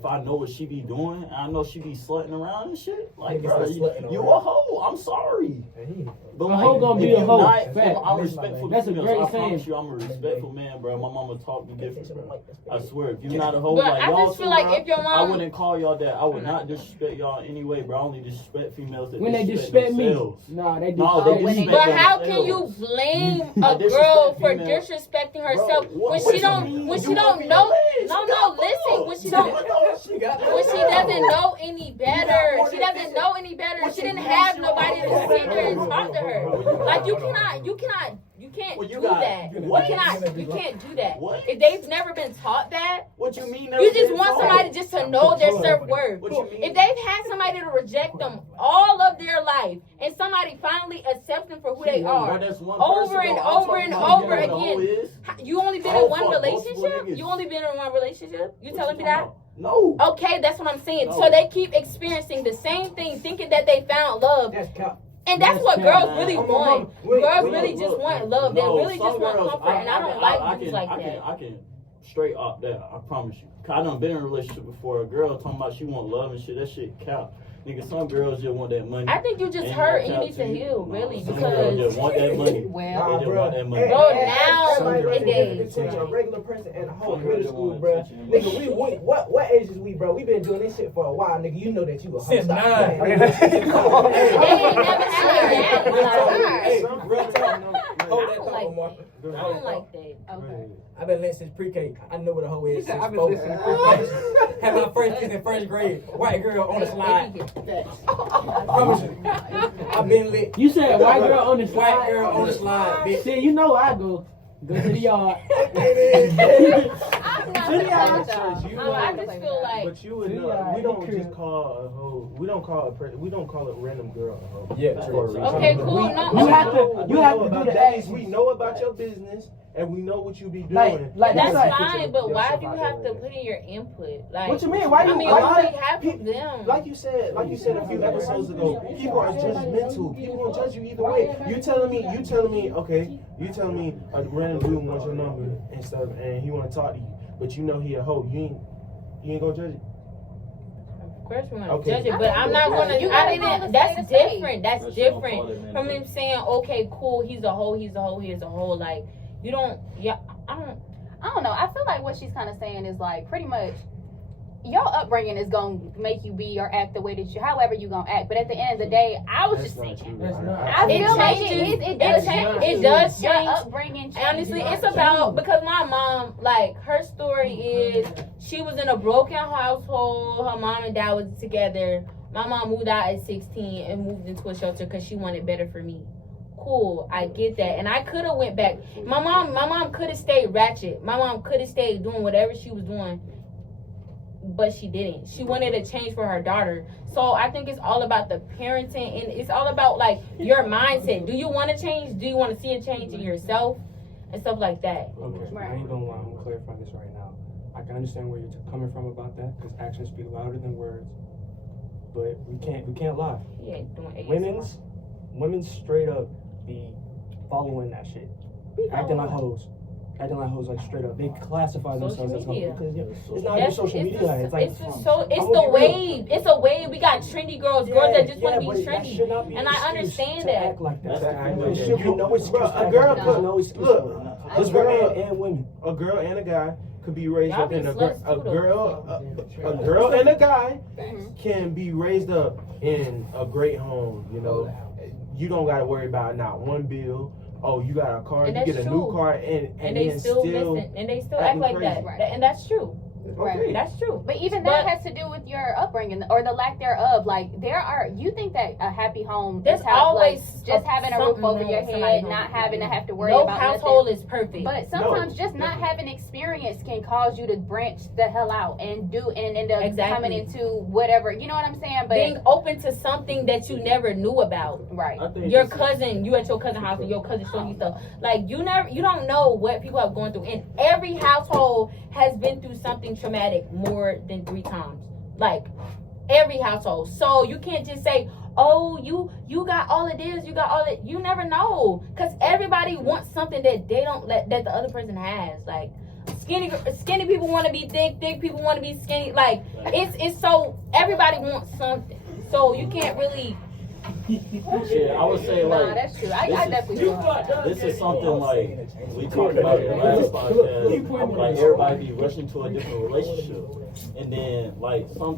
I know what she be doing, and I know she be slutting around and shit, like, bro, you a hoe. I'm sorry. But A hoe gonna if be you a hoe. not- Fact. I'm respectful to That's a females. great I promise saying. you, I'm a respectful man, bro. My mama taught me different, bro. I swear, if you're not a hoe But like I y'all just two, feel like bro, if your I mom, wouldn't call y'all that. I would not disrespect y'all anyway, bro. I only disrespect females that When they disrespect disrespect me, themselves. nah, they No, disrespect they me. disrespect but how can you themselves. blame I a girl disrespect for females. disrespecting herself Bro, when what she you don't mean? when she You don't open know? your legs. No, You no, got listen. balls. When she don't. When she doesn't know any better, she doesn't know any better. She didn't have nobody to sit there and talk to her. Like you can't Well, you do got- that. what? You can't do that. What? If they've never been taught that, What you mean? you just want somebody just to know their self-worth. What you mean? If they've had somebody to reject them all of their life, and somebody finally accepts them for who they Bro, are, that's one over person, and bro. I'm over talking and about over you know what a hoe again. is? you only been Oh, in one fuck, multiple relationship? niggas. You only been in one relationship? You telling me What that? talking about? No. Okay, that's what I'm saying. No. So they keep experiencing the same thing, thinking that they found love. That's cap. And that's what That's girls really bad. want. Wait, Girls wait, really just want love. They No, really just some want girls, comfort. And I don't like dudes like that. I can straight up that. I promise you. 'Cause I done been in a relationship before. A girl talking about she want love and shit. That shit cap. Nigga, some girls just want that money. I think you just Ain't hurt no and you cap need to you. heal, No, really, some girls because just want that money. Well, They just want that money. Bro, now Nowadays, between a regular person and a whole middle school, bro. Nigga, we what age is we, bro? We been doing this shit for a while, nigga. You know that you a hoe. Since Stop 9. playing, they nigga. ain't never had that. Like, Hey, real talk. I Hold that don't thought, like Omar. that. I don't like that. okay. I've been lit since pre-K. I know what a hoe is since I've been 4. listening to pre-K. Had my first kiss in first grade. White girl on the They slide. be here. I promise you. I've been lit. You said white girl on the slide. White girl on the slide, bitch. See, you know I go. Go to the yard. I'm not Really, gonna play church, with you y'all. I know- just feel like But you would See, know, we don't crib. just call a hoe. We don't call a random girl a hoe. Yeah, For a reason. Okay, cool. We, No, You we have to- know- you we have know to do about the that. actions. We know about your business, and we know what you be doing. Like, that's like- fine, but why do you have to put in your input? Like, What you mean? Why you? I mean, why only you- half of them. Like you said a few episodes ago, people are judgmental. People gonna judge you either way. You telling me, okay, you telling me a random dude wants your number and stuff, and he want to talk to you, but you know he a hoe. You ain't gonna judge it. Of course, we're gonna Okay. judge it, but I'm not gonna. You I gotta didn't. call a That's spade a spade. different. That's That shit don't call different that man from a him saying, "Okay, cool, he's a hoe, he's a hoe, he's a hoe." Like, you don't. Yeah, I don't. I don't know. I feel like what she's kind of saying is like pretty much your upbringing is gonna make you be or act the way that you, however you gonna act. But at the end of the day, I was just That's not thinking. true. That's not- I It feel like changes. it is. It It does changes. change. It does Your change. upbringing changes. Honestly, it's about because my mom, like, her story is she was in a broken household. Her mom and dad was together. My mom moved out at 16 and moved into a shelter because she wanted better for me. Cool, I get that, and I could have went back. My mom could have stayed ratchet. My mom could have stayed doing whatever she was doing, but she didn't. She wanted a change for her daughter. So I think it's all about the parenting, and it's all about like your mindset. Do you want to change? Do you want to see a change in yourself and stuff like that? Okay, I ain't gonna lie. I'm gonna clarify this right now. I can understand where you're coming from about that because actions speak louder than words. But we can't lie. He ain't doing ASMR. Women straight up be following that shit, acting like hoes. Acting like hoes, like straight up. They classify Social themselves as hoes media. because it's not even That's- social it's media. the- It's like it's the I'm it's gonna the be real. wave. It's a wave. We got trendy girls, girls that just want to be but that trendy, should not be and an I excuse understand to that. act like that. That's the It thing. should be no excuse. Bro, A girl there's could no excuse look. for it. A It's girl men and women. A girl and a guy could be raised Y'all up be in a sluts too, though. girl and a guy can be raised up in a great home. You know, you don't got to worry about not one bill. Oh, you got a car, And you that's get a true. new car, and they then still listen, and they still act acting like crazy. that. Right. And that's true. okay. That's true. But even that But- has to do with your upbringing or the lack thereof. Like you think that a happy home There's is how, always like, just having a roof something over wrong your with somebody's head, home. not having to have to worry No about household nothing. is perfect. But sometimes No, just not definitely. having experience can cause you to branch the hell out and end up Exactly. coming into whatever. You know what I'm saying? But being open to something that you never knew about. right. I think Your it's- cousin, you at your cousin's house and your cousin showing you stuff. Like you don't know what people have gone through. And every household has been through something traumatic more than 3 times. Like every household. So you can't just say, oh, you got all of this, you got all that. You never know, because everybody wants something that they don't that the other person has. Like skinny people want to be thick people want to be skinny. Like it's so everybody wants something. So you can't really. Yeah, I would say like that's true. I definitely feel that. this is something like we talked about in the last podcast. Like everybody be rushing to a different relationship, and then like some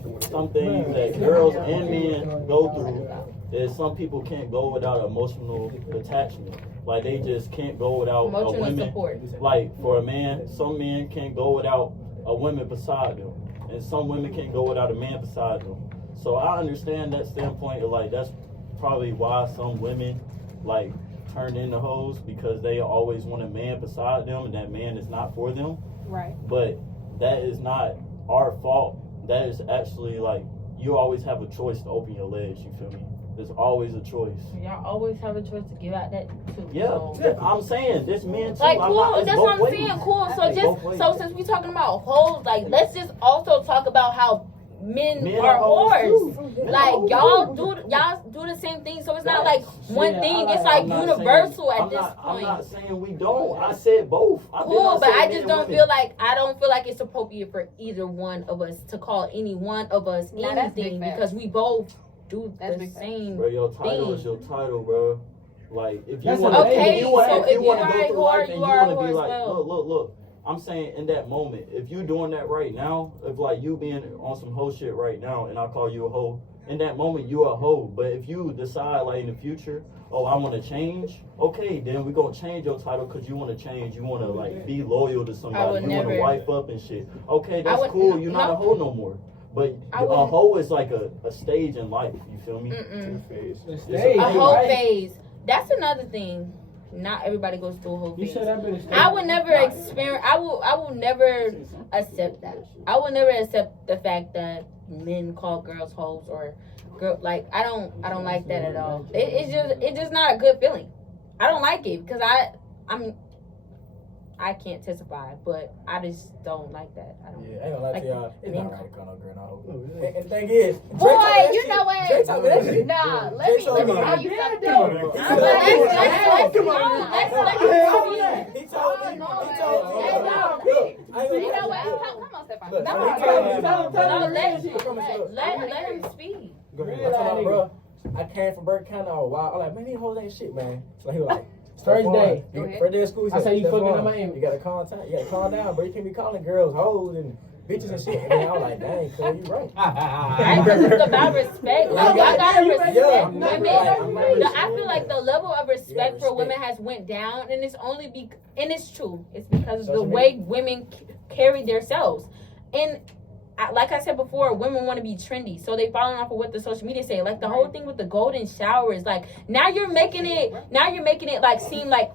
things that girls and men go through is some people can't go without emotional attachment. Like they just can't go without Emotional a woman. support. Like for a man, some men can't go without a woman beside them, and some women can't go without a man beside them. So I understand that standpoint of like that's probably why some women like turn into hoes, because they always want a man beside them and that man is not for them. Right. But that is not our fault. That is actually like you always have a choice to open your legs, you feel me? There's always a choice. Y'all always have a choice to give out that too. Yeah, So. I'm saying this man too. Like I'm cool, not- it's that's both what I'm ways. saying. Cool. So It's both just ways. so since we talking about hoes, like let's just also talk about how men Men are hoes whores. too. Like y'all do the same thing. So it's not like one thing. It's like I'm not universal saying- at this I'm point. not saying we don't. I said both. I did Cool, not but say I men just and don't women. feel like it's appropriate for either one of us to call any one of us Nah, that's big anything facts. because we both do That's the big facts. same. Bro, your title is your title, bro. Like if you That's want okay, if you want so if if you you want are to a go through whore, life and you you are want a to whore be as like, well. look. I'm saying in that moment, if you doing that right now, if like you being on some hoe shit right now, and I call you a hoe, in that moment you a hoe. But if you decide like in the future, oh I want to change, okay, then we gonna change your title because you want to change. You want to like be loyal to I somebody. would You want to never- wife up and shit. Okay, I that's would- cool. You're not no. a hoe no more. But I a wouldn't- hoe is like a stage in life. You feel me? Mm-mm. It's Hey, A a whole right. phase. That's another thing. Not everybody goes through a whole You phase. said I've been a stage. I would never experience. I will never accept that. I will never accept the fact that men call girls hoes or girl. Like I don't like that at all. It's just not a good feeling. I don't like it because I can't testify, but I just don't like that. I don't. Yeah, I ain't gonna lie Like, to y'all. It's men not right to call no girl no hoe. And the thing is, Drake Boy, talk that you shit. know what? Drake talk that shit. Nah, let Drake me told tell you me. something. He Let's told me. let He him told me. speak. You know what? Come on, Stefan. Look, No, he no, told me. no, Let him speak. Go ahead. I told him, bro, I came from Burke County all wild. I'm like, man, these hoes ain't shit, man. So he was like, First day. Go ahead. First day of school. He I said, say you "Stephon, fucking up my image." You gotta calm down. You gotta calm down, bro. You can't be calling girls hoes and bitches and shit. And then I was like, dang, cuz you right. Right, because it's about respect. Like, y'all gotta respect Yeah, women. I feel like the level of respect for women has went down, and it's only and it's true. It's because of the way women carry themselves. And like I said before, women want to be trendy, so they following off of what the social media say. Like the whole thing with the golden showers, like now you're making it like seem like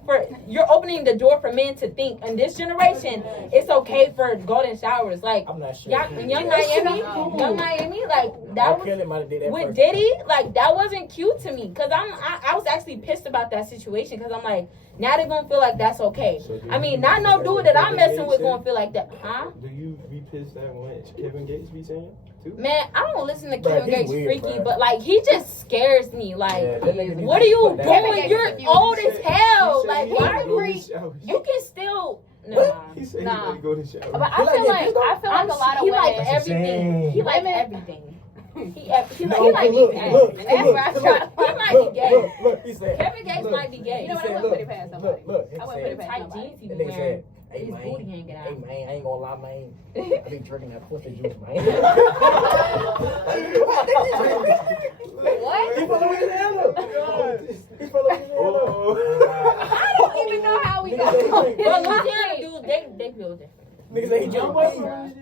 you're opening the door for men to think in this generation it's okay for golden showers. Like I'm not sure. Young Miami, like that was with with Diddy, like that wasn't cute to me because I was actually pissed about that situation because I'm like, now they're gonna feel like that's okay. So do I mean, you not no think dude that that I'm Kevin messing Gates with said? gonna feel like that, huh? Do you be pissed at what Kevin Gates be saying too? Man, I don't listen to Bruh, Kevin he's Gates weird, freaky, bruh. but like he just scares me. Like, Yeah, that nigga need what to are you put that- doing? You're old as hell. He said Like, he why had are to go you? to shower. You can still. Nah. He said Nah. he had to go to shower. But I feel like a lot of He like women. everything. He like Women- everything. He No, like look, gay. look, And that's where I look, try. look, He might be gay. Look, he said. Kevin Gates look, might be gay. You know what? he I said, wouldn't put it past somebody. Look, I wouldn't put it past Tight somebody. jeans he And be they wearing. said, hey His man, booty hanging out. hey man, I ain't gonna lie, man. I be drinking that pussy juice, man. What? He from Louisiana. He's from Louisiana. I don't even know how we got on But this. Louisiana dudes, they feel different. Niggas say he drunk weed.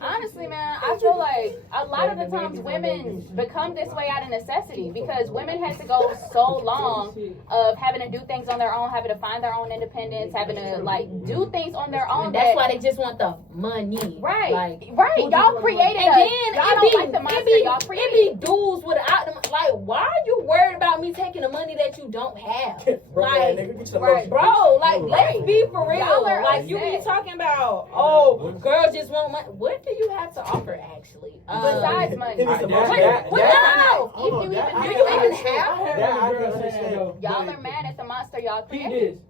Honestly, man, I feel like a lot of the times women become this way out of necessity because women had to go so long of having to do things on their own, having to find their own independence, having to like do things on their own. And that's why they just want the money. Right, Like, right. Y'all created and us. then Y'all don't like the monster. Y'all created. it be dudes without them. Like, why are you worried about me taking the money that you don't have. Bro, Like, nigga, get your right, emotions. bro, like, let's be for Y'all are real. Like, you be upset. talking about, oh, girls just want money. What do you have to offer, actually? Besides money. Give me some That- money. that- What that- now? hold on, Do you that even I have can that I understand. though. Y'all But- are mad at the monster y'all He created. did.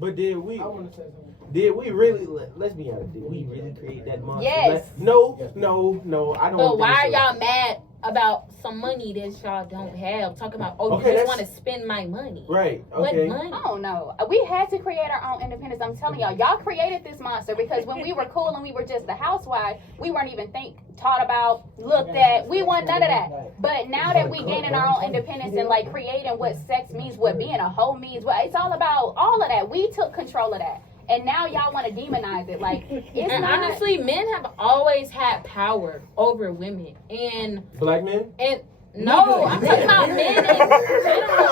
But did we? I want to say something. Did we really? Let's be honest. Did we really create that monster? Yes. No. I don't. But think why are so. y'all mad about some money that y'all don't have? Talking about, oh, Okay, you just that's- want to spend my money. Right. What Okay. money? I don't know. We had to create our own independence. I'm telling y'all, y'all created this monster because when we were cool and we were just the housewife, we weren't even taught about, looked at. We want none of that. But now that we gaining our own independence and like creating what sex means, what being a hoe means, what it's all about, all of that. We took control of that. And now y'all want to demonize it. Like, it's And not. honestly, men have always had power over women. And Black men. no, I'm talking about men in general.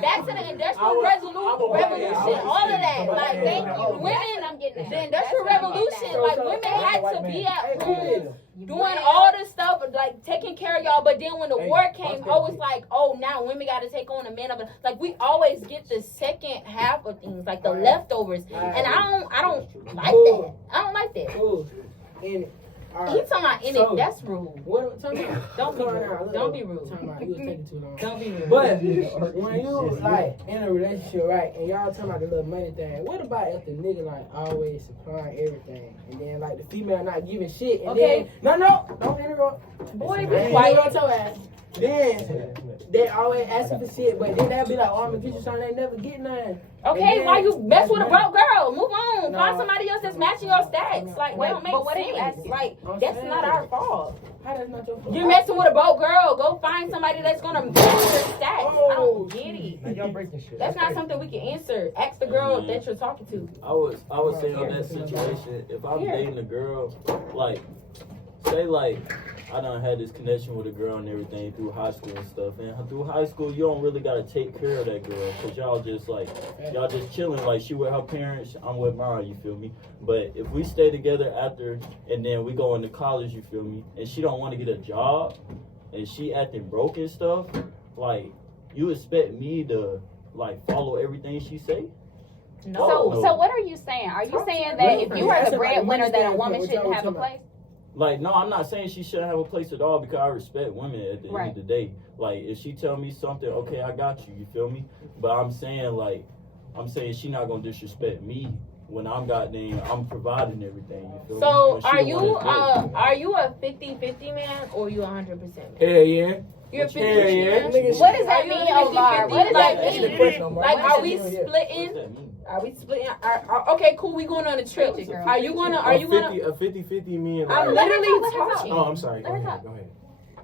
Back to the industrial revolution, all of that. Like, women, I'm getting the industrial revolution, like, women had to be at home doing all this stuff, like taking care of y'all. But then when the war came, oh, it's like, oh, now women got to take on the men of it. Like, we always get the second half of things, like the leftovers, and I don't like that. I don't like that. Cool. And He talking about in it. That's rude. what? Tell me. Don't be rude. Don't be rude. Talking about you was taking too long. Don't be rude. But when you like in a relationship, right, and y'all talking about the little money thing, what about if the nigga like always supplying everything, and then like the female not giving shit, and Okay. then no, don't interrupt. Boy, I be ain't quiet. interrupt your ass. Then they always asking for shit, but then they'll be like, "Oh, I'm gonna get you something, they never get none." Okay, why you mess with a broke girl? Move on. No. Find somebody else that's matching your stats. Like, Wait, that don't make but what if you sense. ask- Like, I'm that's saying. not our fault. How that's not your fault? You're messing with a broke girl. Go find somebody that's gonna match your stats. I Oh, don't get it. Now y'all breaking shit. That's not something we can answer. Ask the girl that you're talking to. I would say on that situation, if I'm dating a girl, like, say like I done had this connection with a girl and everything through high school and stuff, and through high school you don't really gotta take care of that girl, cause y'all just chilling, like she with her parents, I'm with mine, you feel me? But if we stay together after and then we go into college, you feel me, and she don't want to get a job and she acting broke and stuff, like you expect me to like follow everything she say? No. So what are you saying? Are you saying that if you are the breadwinner, that a woman shouldn't have a place? Like, no, I'm not saying she shouldn't have a place at all, because I respect women at the end of the day. Like, if she tell me something, okay, I got you, you feel me? But I'm saying she not gonna disrespect me when I'm providing everything, you feel So me? When she are the you one that's broke. a 50-50 man or you 100% man? Hell yeah. You're a 50-50 Hell yeah. man? What does Are that you mean, a Omar? What does that Like, mean? Like, are we What splitting? does that mean? Are we splitting? Okay, cool. We going on a trip. Preach it, girl. Are you gonna? A 50-50 mean I'm like, literally talk. talking. oh, I'm sorry. Let her talk. Go ahead.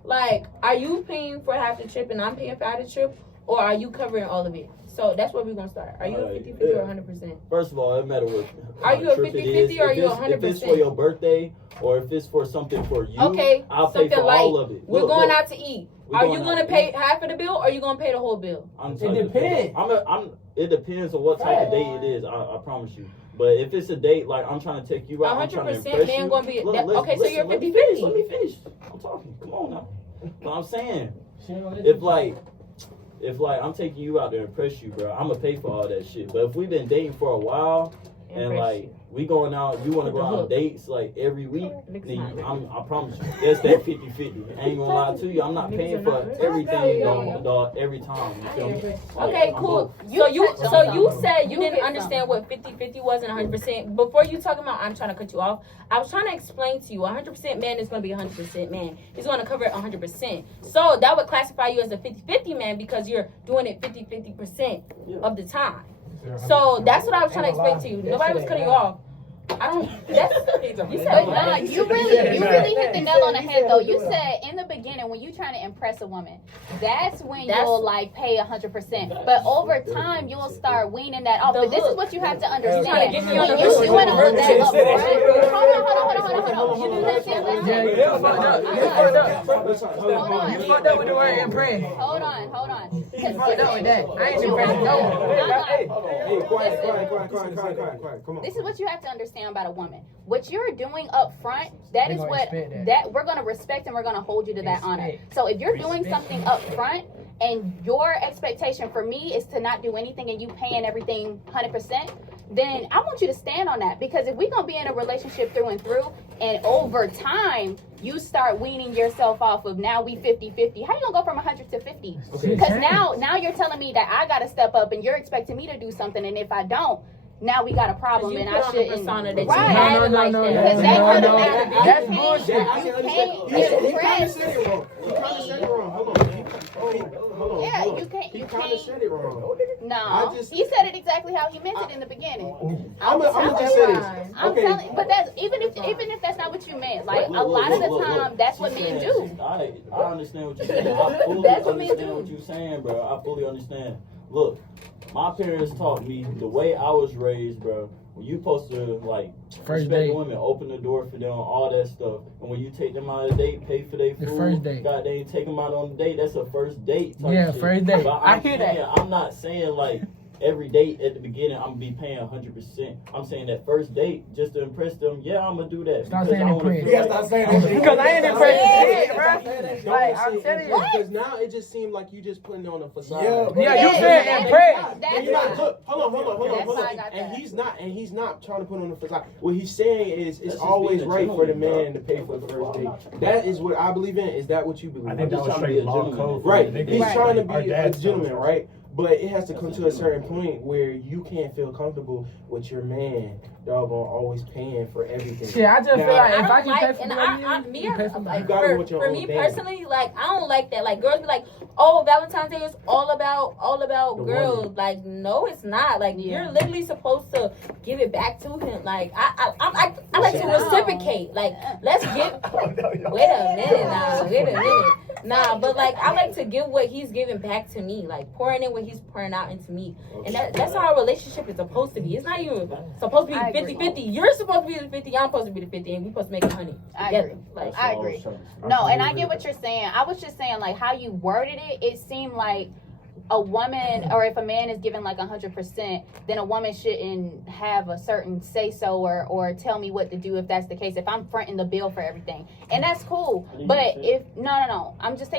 Like, are you paying for half the trip and I'm paying for half the trip, or are you covering all of it? So that's where we're gonna start. Are you a 50-50 or 100%? First of all, it matter what. Are you a trip it 50-50 is. or are If you it's- 100%? If it's for your birthday or if it's for something for you, Okay, I'll pay something for like all of it. we're Look, going look, out to eat. we're Are going you out gonna to pay eat. half of the bill, or are you gonna pay the whole bill? I'm It telling you, depends. It depends on what type of date it is. I promise you. But if it's a date, like I'm trying to take you out, I'm trying to 100% impress man you. gonna be. Look, Okay, so you're let me 50-50. Let me finish. I'm talking. Come on now. But I'm saying, She ain't gonna let if you I'm taking you out to impress you, bro, I'm gonna pay for all that shit. But if we've been dating for a while and Impress like we going out, you want to With go the on hook. dates like every week, Niggas then not I promise you, that's that 50-50. I ain't gonna lie to you, I'm not Niggas paying are for not rich. everything, dog, every time. You feel me? Okay, I'm cool. broke. So you touched on said you You didn't hit understand what 50-50 was and 100%. Before you talking about, I'm trying to cut you off. I was trying to explain to you, 100% man is going to be 100% man. He's going to cover it 100%. So that would classify you as a 50-50 man because you're doing it 50% of the time. So that's what I was trying to explain to you. Nobody was cutting you off. I don't. That's you said. But no, you really hit the nail on the head though. You said in the beginning when you're trying to impress a woman, that's when you'll like pay 100%. But over time you'll start weaning that off. The But this is hook. what you have to Trying understand. to get me on the You hook. want to put that up front. Hold on. You do that shit. You fucked up with the word impress. Hold on. You fucked up with that. I ain't impressed no one. Hey, quiet. Come on. This is what you have to understand. understand about a woman. What you're doing up front, that is what that we're gonna respect, and we're gonna hold you to that honor. So if you're doing something up front and your expectation for me is to not do anything and you paying everything 100%, then I want you to stand on that. Because if we're gonna be in a relationship through and through, and over time you start weaning yourself off of now we 50-50, how you gonna go from 100 to 50? Because now you're telling me that I gotta step up and you're expecting me to do something, and if I don't, now we got a problem, and I shouldn't. Persona that Right. No. Because That's bullshit. He kind of said it wrong. Hold on. Yeah, you can't. He kind of said it wrong. No, he said it exactly how he meant it in the beginning. I'm gonna just say this. I'm telling, but that's even if that's not what you meant. Like a lot of the time, that's what men do. I understand what you're saying. I fully understand what you're saying, bro. I fully understand. Look, my parents taught me the way I was raised, bro. When you supposed to like respect women, open the door for them, all that stuff. And when you take them out on a date, pay for their food. The first date. God, they take them out on a date. That's a first date. Yeah, shit. first date. But I hear that. I'm not saying like every date at the beginning I'm gonna be paying 100%. I'm saying that first date just to impress them. Yeah, I'm gonna do that. Stop saying impress. Yeah, stop saying that. Because I ain't impressed shit, bro. Like, I'm telling you. Because now it just seemed like you just putting on a facade. Yeah, you said impressed. Look, hold on. That's And he's not trying to put on a facade. What he's saying is it's always right for the man to pay for the first date. That is what I believe in. Is that what you believe? I think that was straight law code. Right. He's trying to be a gentleman, right? But it has to come to a certain point where you can't feel comfortable with your man, doggone, always paying for everything. Yeah, I just feel like if I can pay for for me personally, like I don't like that. Like girls be like, "Oh, Valentine's Day is all about girls." Like, no, it's not. Like you're literally supposed to give it back to him. Like I like to reciprocate. Like let's give. Wait a minute. Nah, but like I like to give what he's giving back to me, like pouring in what he's pouring out into me, and that's how a relationship is supposed to be. It's not even supposed to be 50-50. You're supposed to be the 50. I'm supposed to be the 50, and we're supposed to make it honey. I agree. Like, I agree. No, and I get what you're saying. I was just saying like how you worded it. It seemed like a woman, or if a man is giving like 100%, then a woman shouldn't have a certain say so or tell me what to do if that's the case. If I'm fronting the bill for everything, and that's cool. But if no, I'm just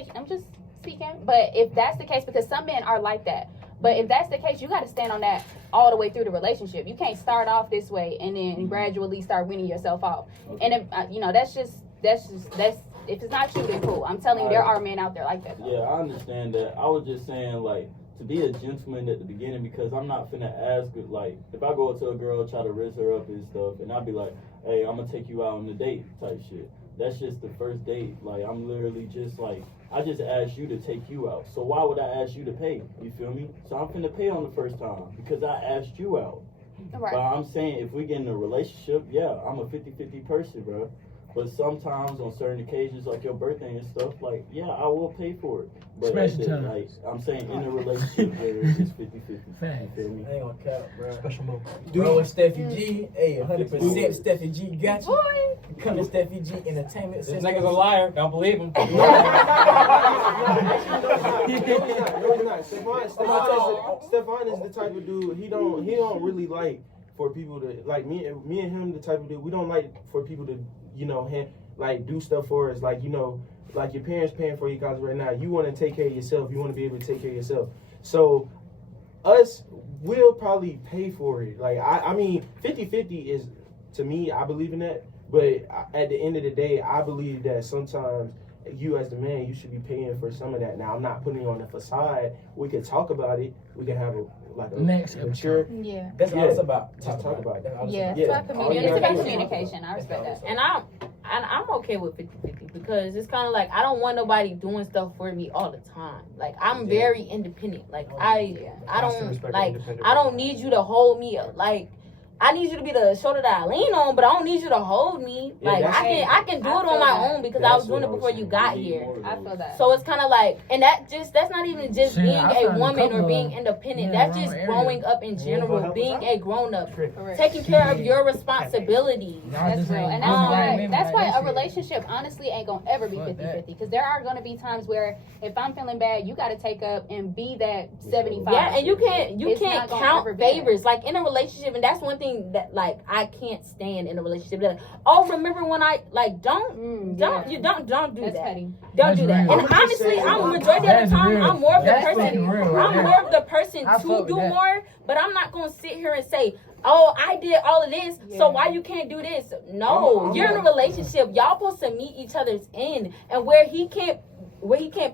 speaking. But if that's the case, because some men are like that. But if that's the case, you got to stand on that all the way through the relationship. You can't start off this way and then gradually start weaning yourself off. And if that's if it's not you, then cool. I'm telling you, there are men out there like that. Yeah, I understand that. I was just saying, like, to be a gentleman at the beginning, because I'm not finna ask it, like, if I go up to a girl, try to raise her up and stuff, and I'll be like, hey, I'm gonna take you out on a date type shit. That's just the first date. Like, I'm literally just like, I just asked you to take you out. So why would I ask you to pay? You feel me? So I'm finna pay on the first time because I asked you out. Right. But I'm saying if we get in a relationship, yeah, I'm a 50-50 person, bro. But sometimes on certain occasions, like your birthday and stuff, like, yeah, I will pay for it. But like, I'm saying in a relationship where it's 50-50. You feel me? I ain't gonna count, bro. Special move. Bro, with Steffi G, hey, 100% Steffi G got you. Come to Steffi G Entertainment. This nigga's a liar. Don't believe him. No, he's not. Stefan is the type of dude. He don't really like for people to like me and him. The type of dude we don't like for people to like do stuff for us. Like like your parents paying for you guys right now. You want to take care of yourself. You want to be able to take care of yourself. So us will probably pay for it. Like I mean 50-50 is, to me, I believe in that. But at the end of the day, I believe that sometimes you as the man, you should be paying for some of that. Now, I'm not putting on a facade. We could talk about it. We can have a next mature. Yeah. That's all it's about. Just talk about it. Yeah. Yeah. It's about communication. I respect that. And I'm okay with 50-50 because it's kind of like I don't want nobody doing stuff for me all the time. Like I'm very independent. Like I don't need you to hold me up. Like I need you to be the shoulder that I lean on, but I don't need you to hold me. Yeah, like I can do it on my own because I was doing it before you got here. I feel that. So it's kind of like, and that's not even just being a woman or being independent. That's just growing up in general, being a grown up, taking care of your responsibilities. That's real, and that's why a relationship honestly ain't gonna ever be 50-50 because there are gonna be times where if I'm feeling bad, you gotta take up and be that 75. Yeah, and you can't count favors like in a relationship, and that's one thing anything that like I can't stand in a relationship. Like, oh, remember when I like don't do That's that. petty. Don't do that. Real. And honestly, I'm majority of the time I'm more of the person. Real, I'm more of the person I to fuck do with that. more, but I'm not gonna sit here and say, oh, I did all of this, so why you can't do this? No, you're in a relationship. Y'all supposed to meet each other's end, and where he can't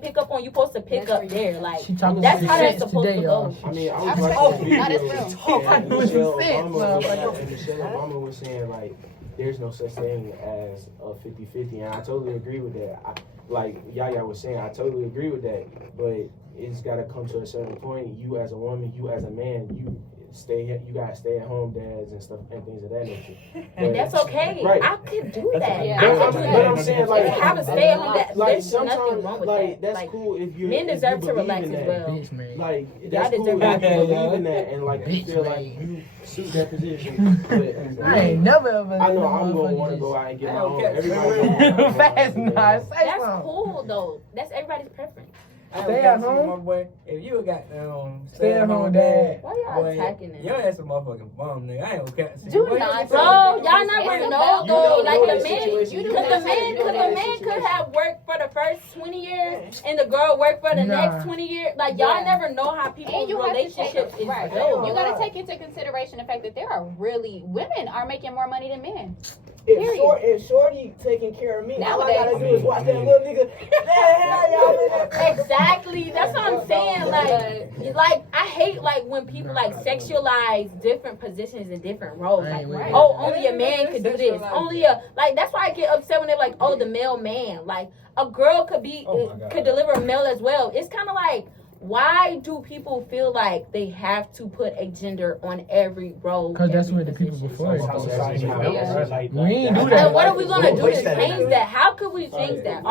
pick up on, you supposed to pick up there. Like She talking that's some how that's sense supposed today, to y'all. go. I mean, I That's was real. watching That is videos real. and Talking Michelle Obama was saying like there's no such thing as a 50-50, and I totally agree with that. Like Yaya was saying, I totally agree with that, but it's got to come to a certain point. You as a woman, you as a man, you gotta stay at home dads and stuff and things of that nature. And that's okay. Right. I could do that. Yeah. But I'm saying like have a stay at home dad. like There's nothing sometimes wrong with like that. that's Like, cool if you men deserve to relax in as that. well. Bitch, man. Like Y'all that's cool deserve if you that. believe in that and like you feel like you suit that position. But I ain't never ever. I know I'm gonna want to go out and get my own. Everybody Fast nice. Say That's something. cool though. That's everybody's preference. Stay at home. My boy, if you got Stay at home, dad. Why y'all boy, attacking them? your ass a motherfucking bum, nigga. I ain't gonna catch you. Do Boy, not. Bro, y'all It's never about know you though. don't Like know the that man, situation. You do cause not the man, know cause that the man could have worked for the first 20 years, and the girl worked for the Nah. next 20 years. Like y'all Yeah. never know how people's And you have to relationships take, is right. built. You got to take into consideration the fact that there are really women are making more money than men. If Shorty taking care of me, all I gotta do is watch that little nigga. Exactly. That's what I'm saying. Like I hate like when people like sexualize different positions and different roles. Like, Right. oh, only a man could do this. Only a like. That's why I get upset when they're like, oh, the male man. Like a girl could be could deliver a male as well. It's kind of like, why do people feel like they have to put a gender on every role? Cause that's every what the people position? before us did. Like, We ain't do And that. what are we gonna do to Waste that change energy. that? How could we change that?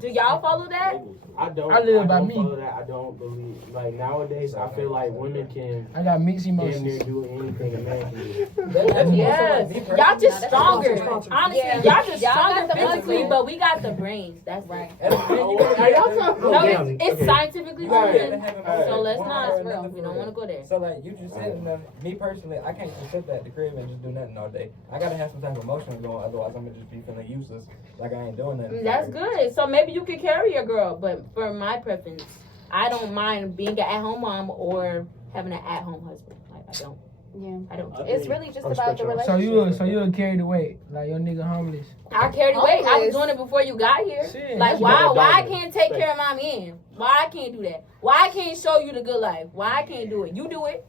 Do y'all follow that? I don't. I live by don't me. follow that. I don't believe. Like nowadays, I feel like women can I got mixed damn near emotions. do anything a man can do. Yes. Y'all just stronger. Honestly, Yeah. y'all just Y'all stronger got the physically, muscle. but we got the brains. That's Right. right. No, it's scientifically proven. So let's not. We don't want to go there. So like you just said, me personally, I can't just sit at the crib and just do nothing all day. I gotta have some type of emotion going, otherwise I'm gonna just be feeling useless, like I ain't doing nothing. That's good. So maybe you could carry your girl, but for my preference, I don't mind being an at-home mom or having an at-home husband. Like I don't. Yeah. I don't. It's really just about the So relationship. you'll carry the weight like your nigga homeless. I carry the weight. I was Homeless. doing it before you got here. Shit, Like that's why better I dog. can't take care of my man? Why I can't do that? Why I can't show you the good life? Why I can't do it? You do it.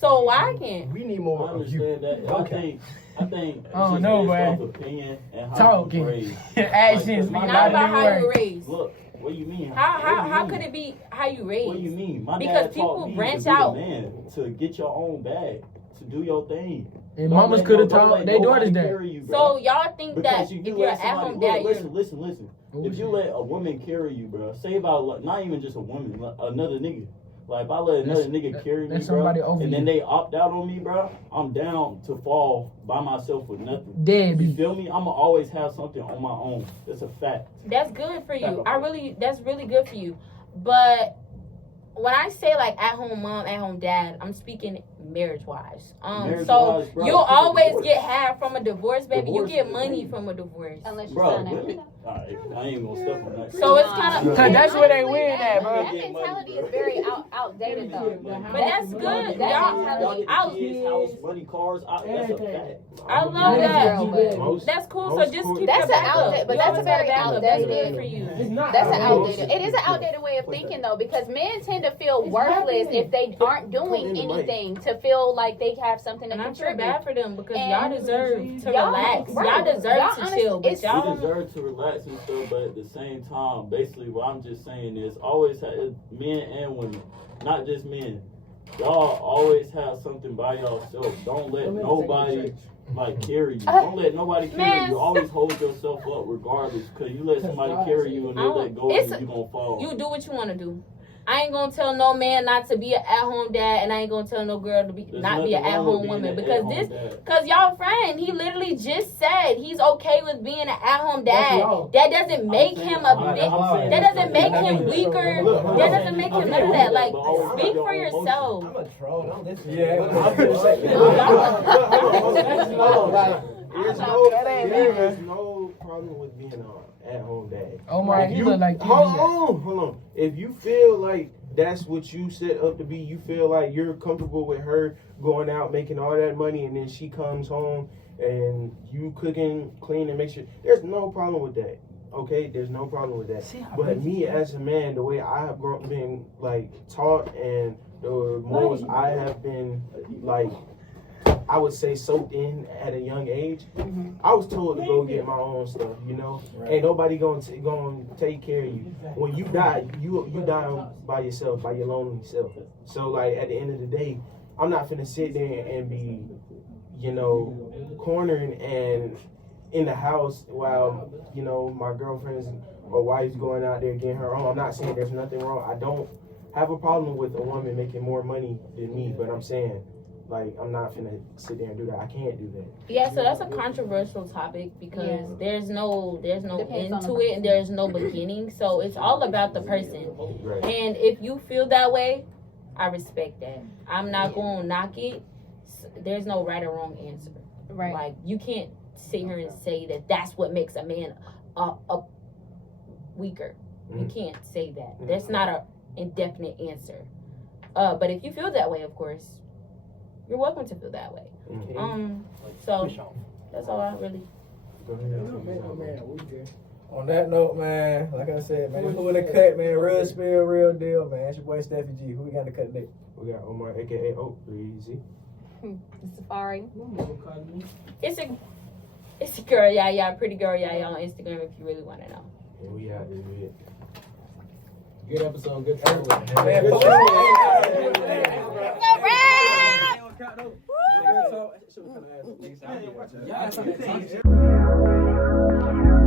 So why I can't? We need I more of you. understand that. I think. I don't it's know, just man. based off opinion and how Talking. you was raised. Actions. Like, speak Not louder about than how you words. raised. Look, what do you mean? How could it be how you raised? What do you mean? My Because dad people taught me branch to be the out. man, to get your own bag, to do your thing. And Don't mamas let could have don't taught let their nobody daughters that. carry you, bro. So y'all think Because that you if do you're let an at-home somebody- dad, look, you're listen. If you let a woman carry you, bro, say about not even just a woman, like another nigga. Like if I let another nigga carry me, That's bro, somebody over and then you. they opt out on me, bro, I'm down to fall by myself with nothing. You Deadbeat. feel me? I'ma always have something on my own. That's a fact. that's good for you. That's really good for you. But when I say like at home mom, at home dad, I'm speaking marriage wise. Marriage So wise, bro, you'll it's a always divorce. get half from a divorce, baby. Divorce You get is money crazy. from a divorce. Unless you Bro, sign it. women. Alright, I ain't gonna step on that. So it's kind of. Cause that's where they Honestly, win at, bro. That mentality is very outdated though. But that's good. That Y'all, mentality. Y'all get kids, house, money, cars. That's a fact. I love that. Most- That's cool. So most just cool- keep That's your an backup. outdated, but You that's a always got very backup. That's good outdated. for you. It's not. That's an outdated. outdated. It is an outdated way of thinking though, because men tend to feel worthless if they aren't doing anything to feel like they have something to And I feel contribute. bad for them because And y'all deserve to y'all- relax. right. Y'all deserve Y'all to honestly- chill. But it's- y'all We don't. deserve to relax and stuff, but at the same time, basically, what I'm just saying is always have men and women, not just men. Y'all always have something by yourself. Don't let nobody like carry you. Don't let nobody carry Man. you. Always hold yourself up regardless, because you let somebody carry you and they let go of It's you, you gonna fall. You do what you want to do. I ain't gonna tell no man not to be an at-home dad, and I ain't gonna tell no girl to be not be an at-home woman because y'all friend, he literally just said he's okay with being an at-home dad. That doesn't make him a bitch. That doesn't make him weaker. That doesn't make him none of that. Like, speak for yourself. I'm a troll. I'm listening. Yeah. There's no problem with being an at-home dad. Oh my, he look like hold on. If you feel like that's what you set up to be, you feel like you're comfortable with her going out making all that money, and then she comes home and you cooking, cleaning, make sure. There's no problem with that. Okay, there's no problem with that. But me as a man, the way I have been like taught, and the morals I have been like, I would say soaked in at a young age. I was told to go get my own stuff, you know. Ain't nobody gonna take care of you. When you die, you die by yourself, by your lonely self. So like at the end of the day, I'm not finna sit there and be, you know, cornered and in the house while, you know, my girlfriend's or wife's going out there getting her own. I'm not saying there's nothing wrong. I don't have a problem with a woman making more money than me, but I'm saying, like, I'm not finna sit there and do that. I can't do that. Yeah, so that's a controversial topic because there's no end to it and there's no beginning. So it's all about the person. Right. And if you feel that way, I respect that. I'm not going to knock it. There's no right or wrong answer. Right. Like, you can't sit here and say that that's what makes a man weaker. You can't say that. That's not an indefinite answer. But if you feel that way, of course, you're welcome to feel that way. So that's all I really. Go ahead. On that note, man, like I said, man, who in the cut, man? Real spill, real deal, man. It's your boy Steffi G. Who we got in the cut today? We got Omar, aka Breezy. Safari. It's a girl, yeah, pretty girl, yeah, on Instagram if you really want to know. And we out this week. Good episode, good travel. Man, Woo!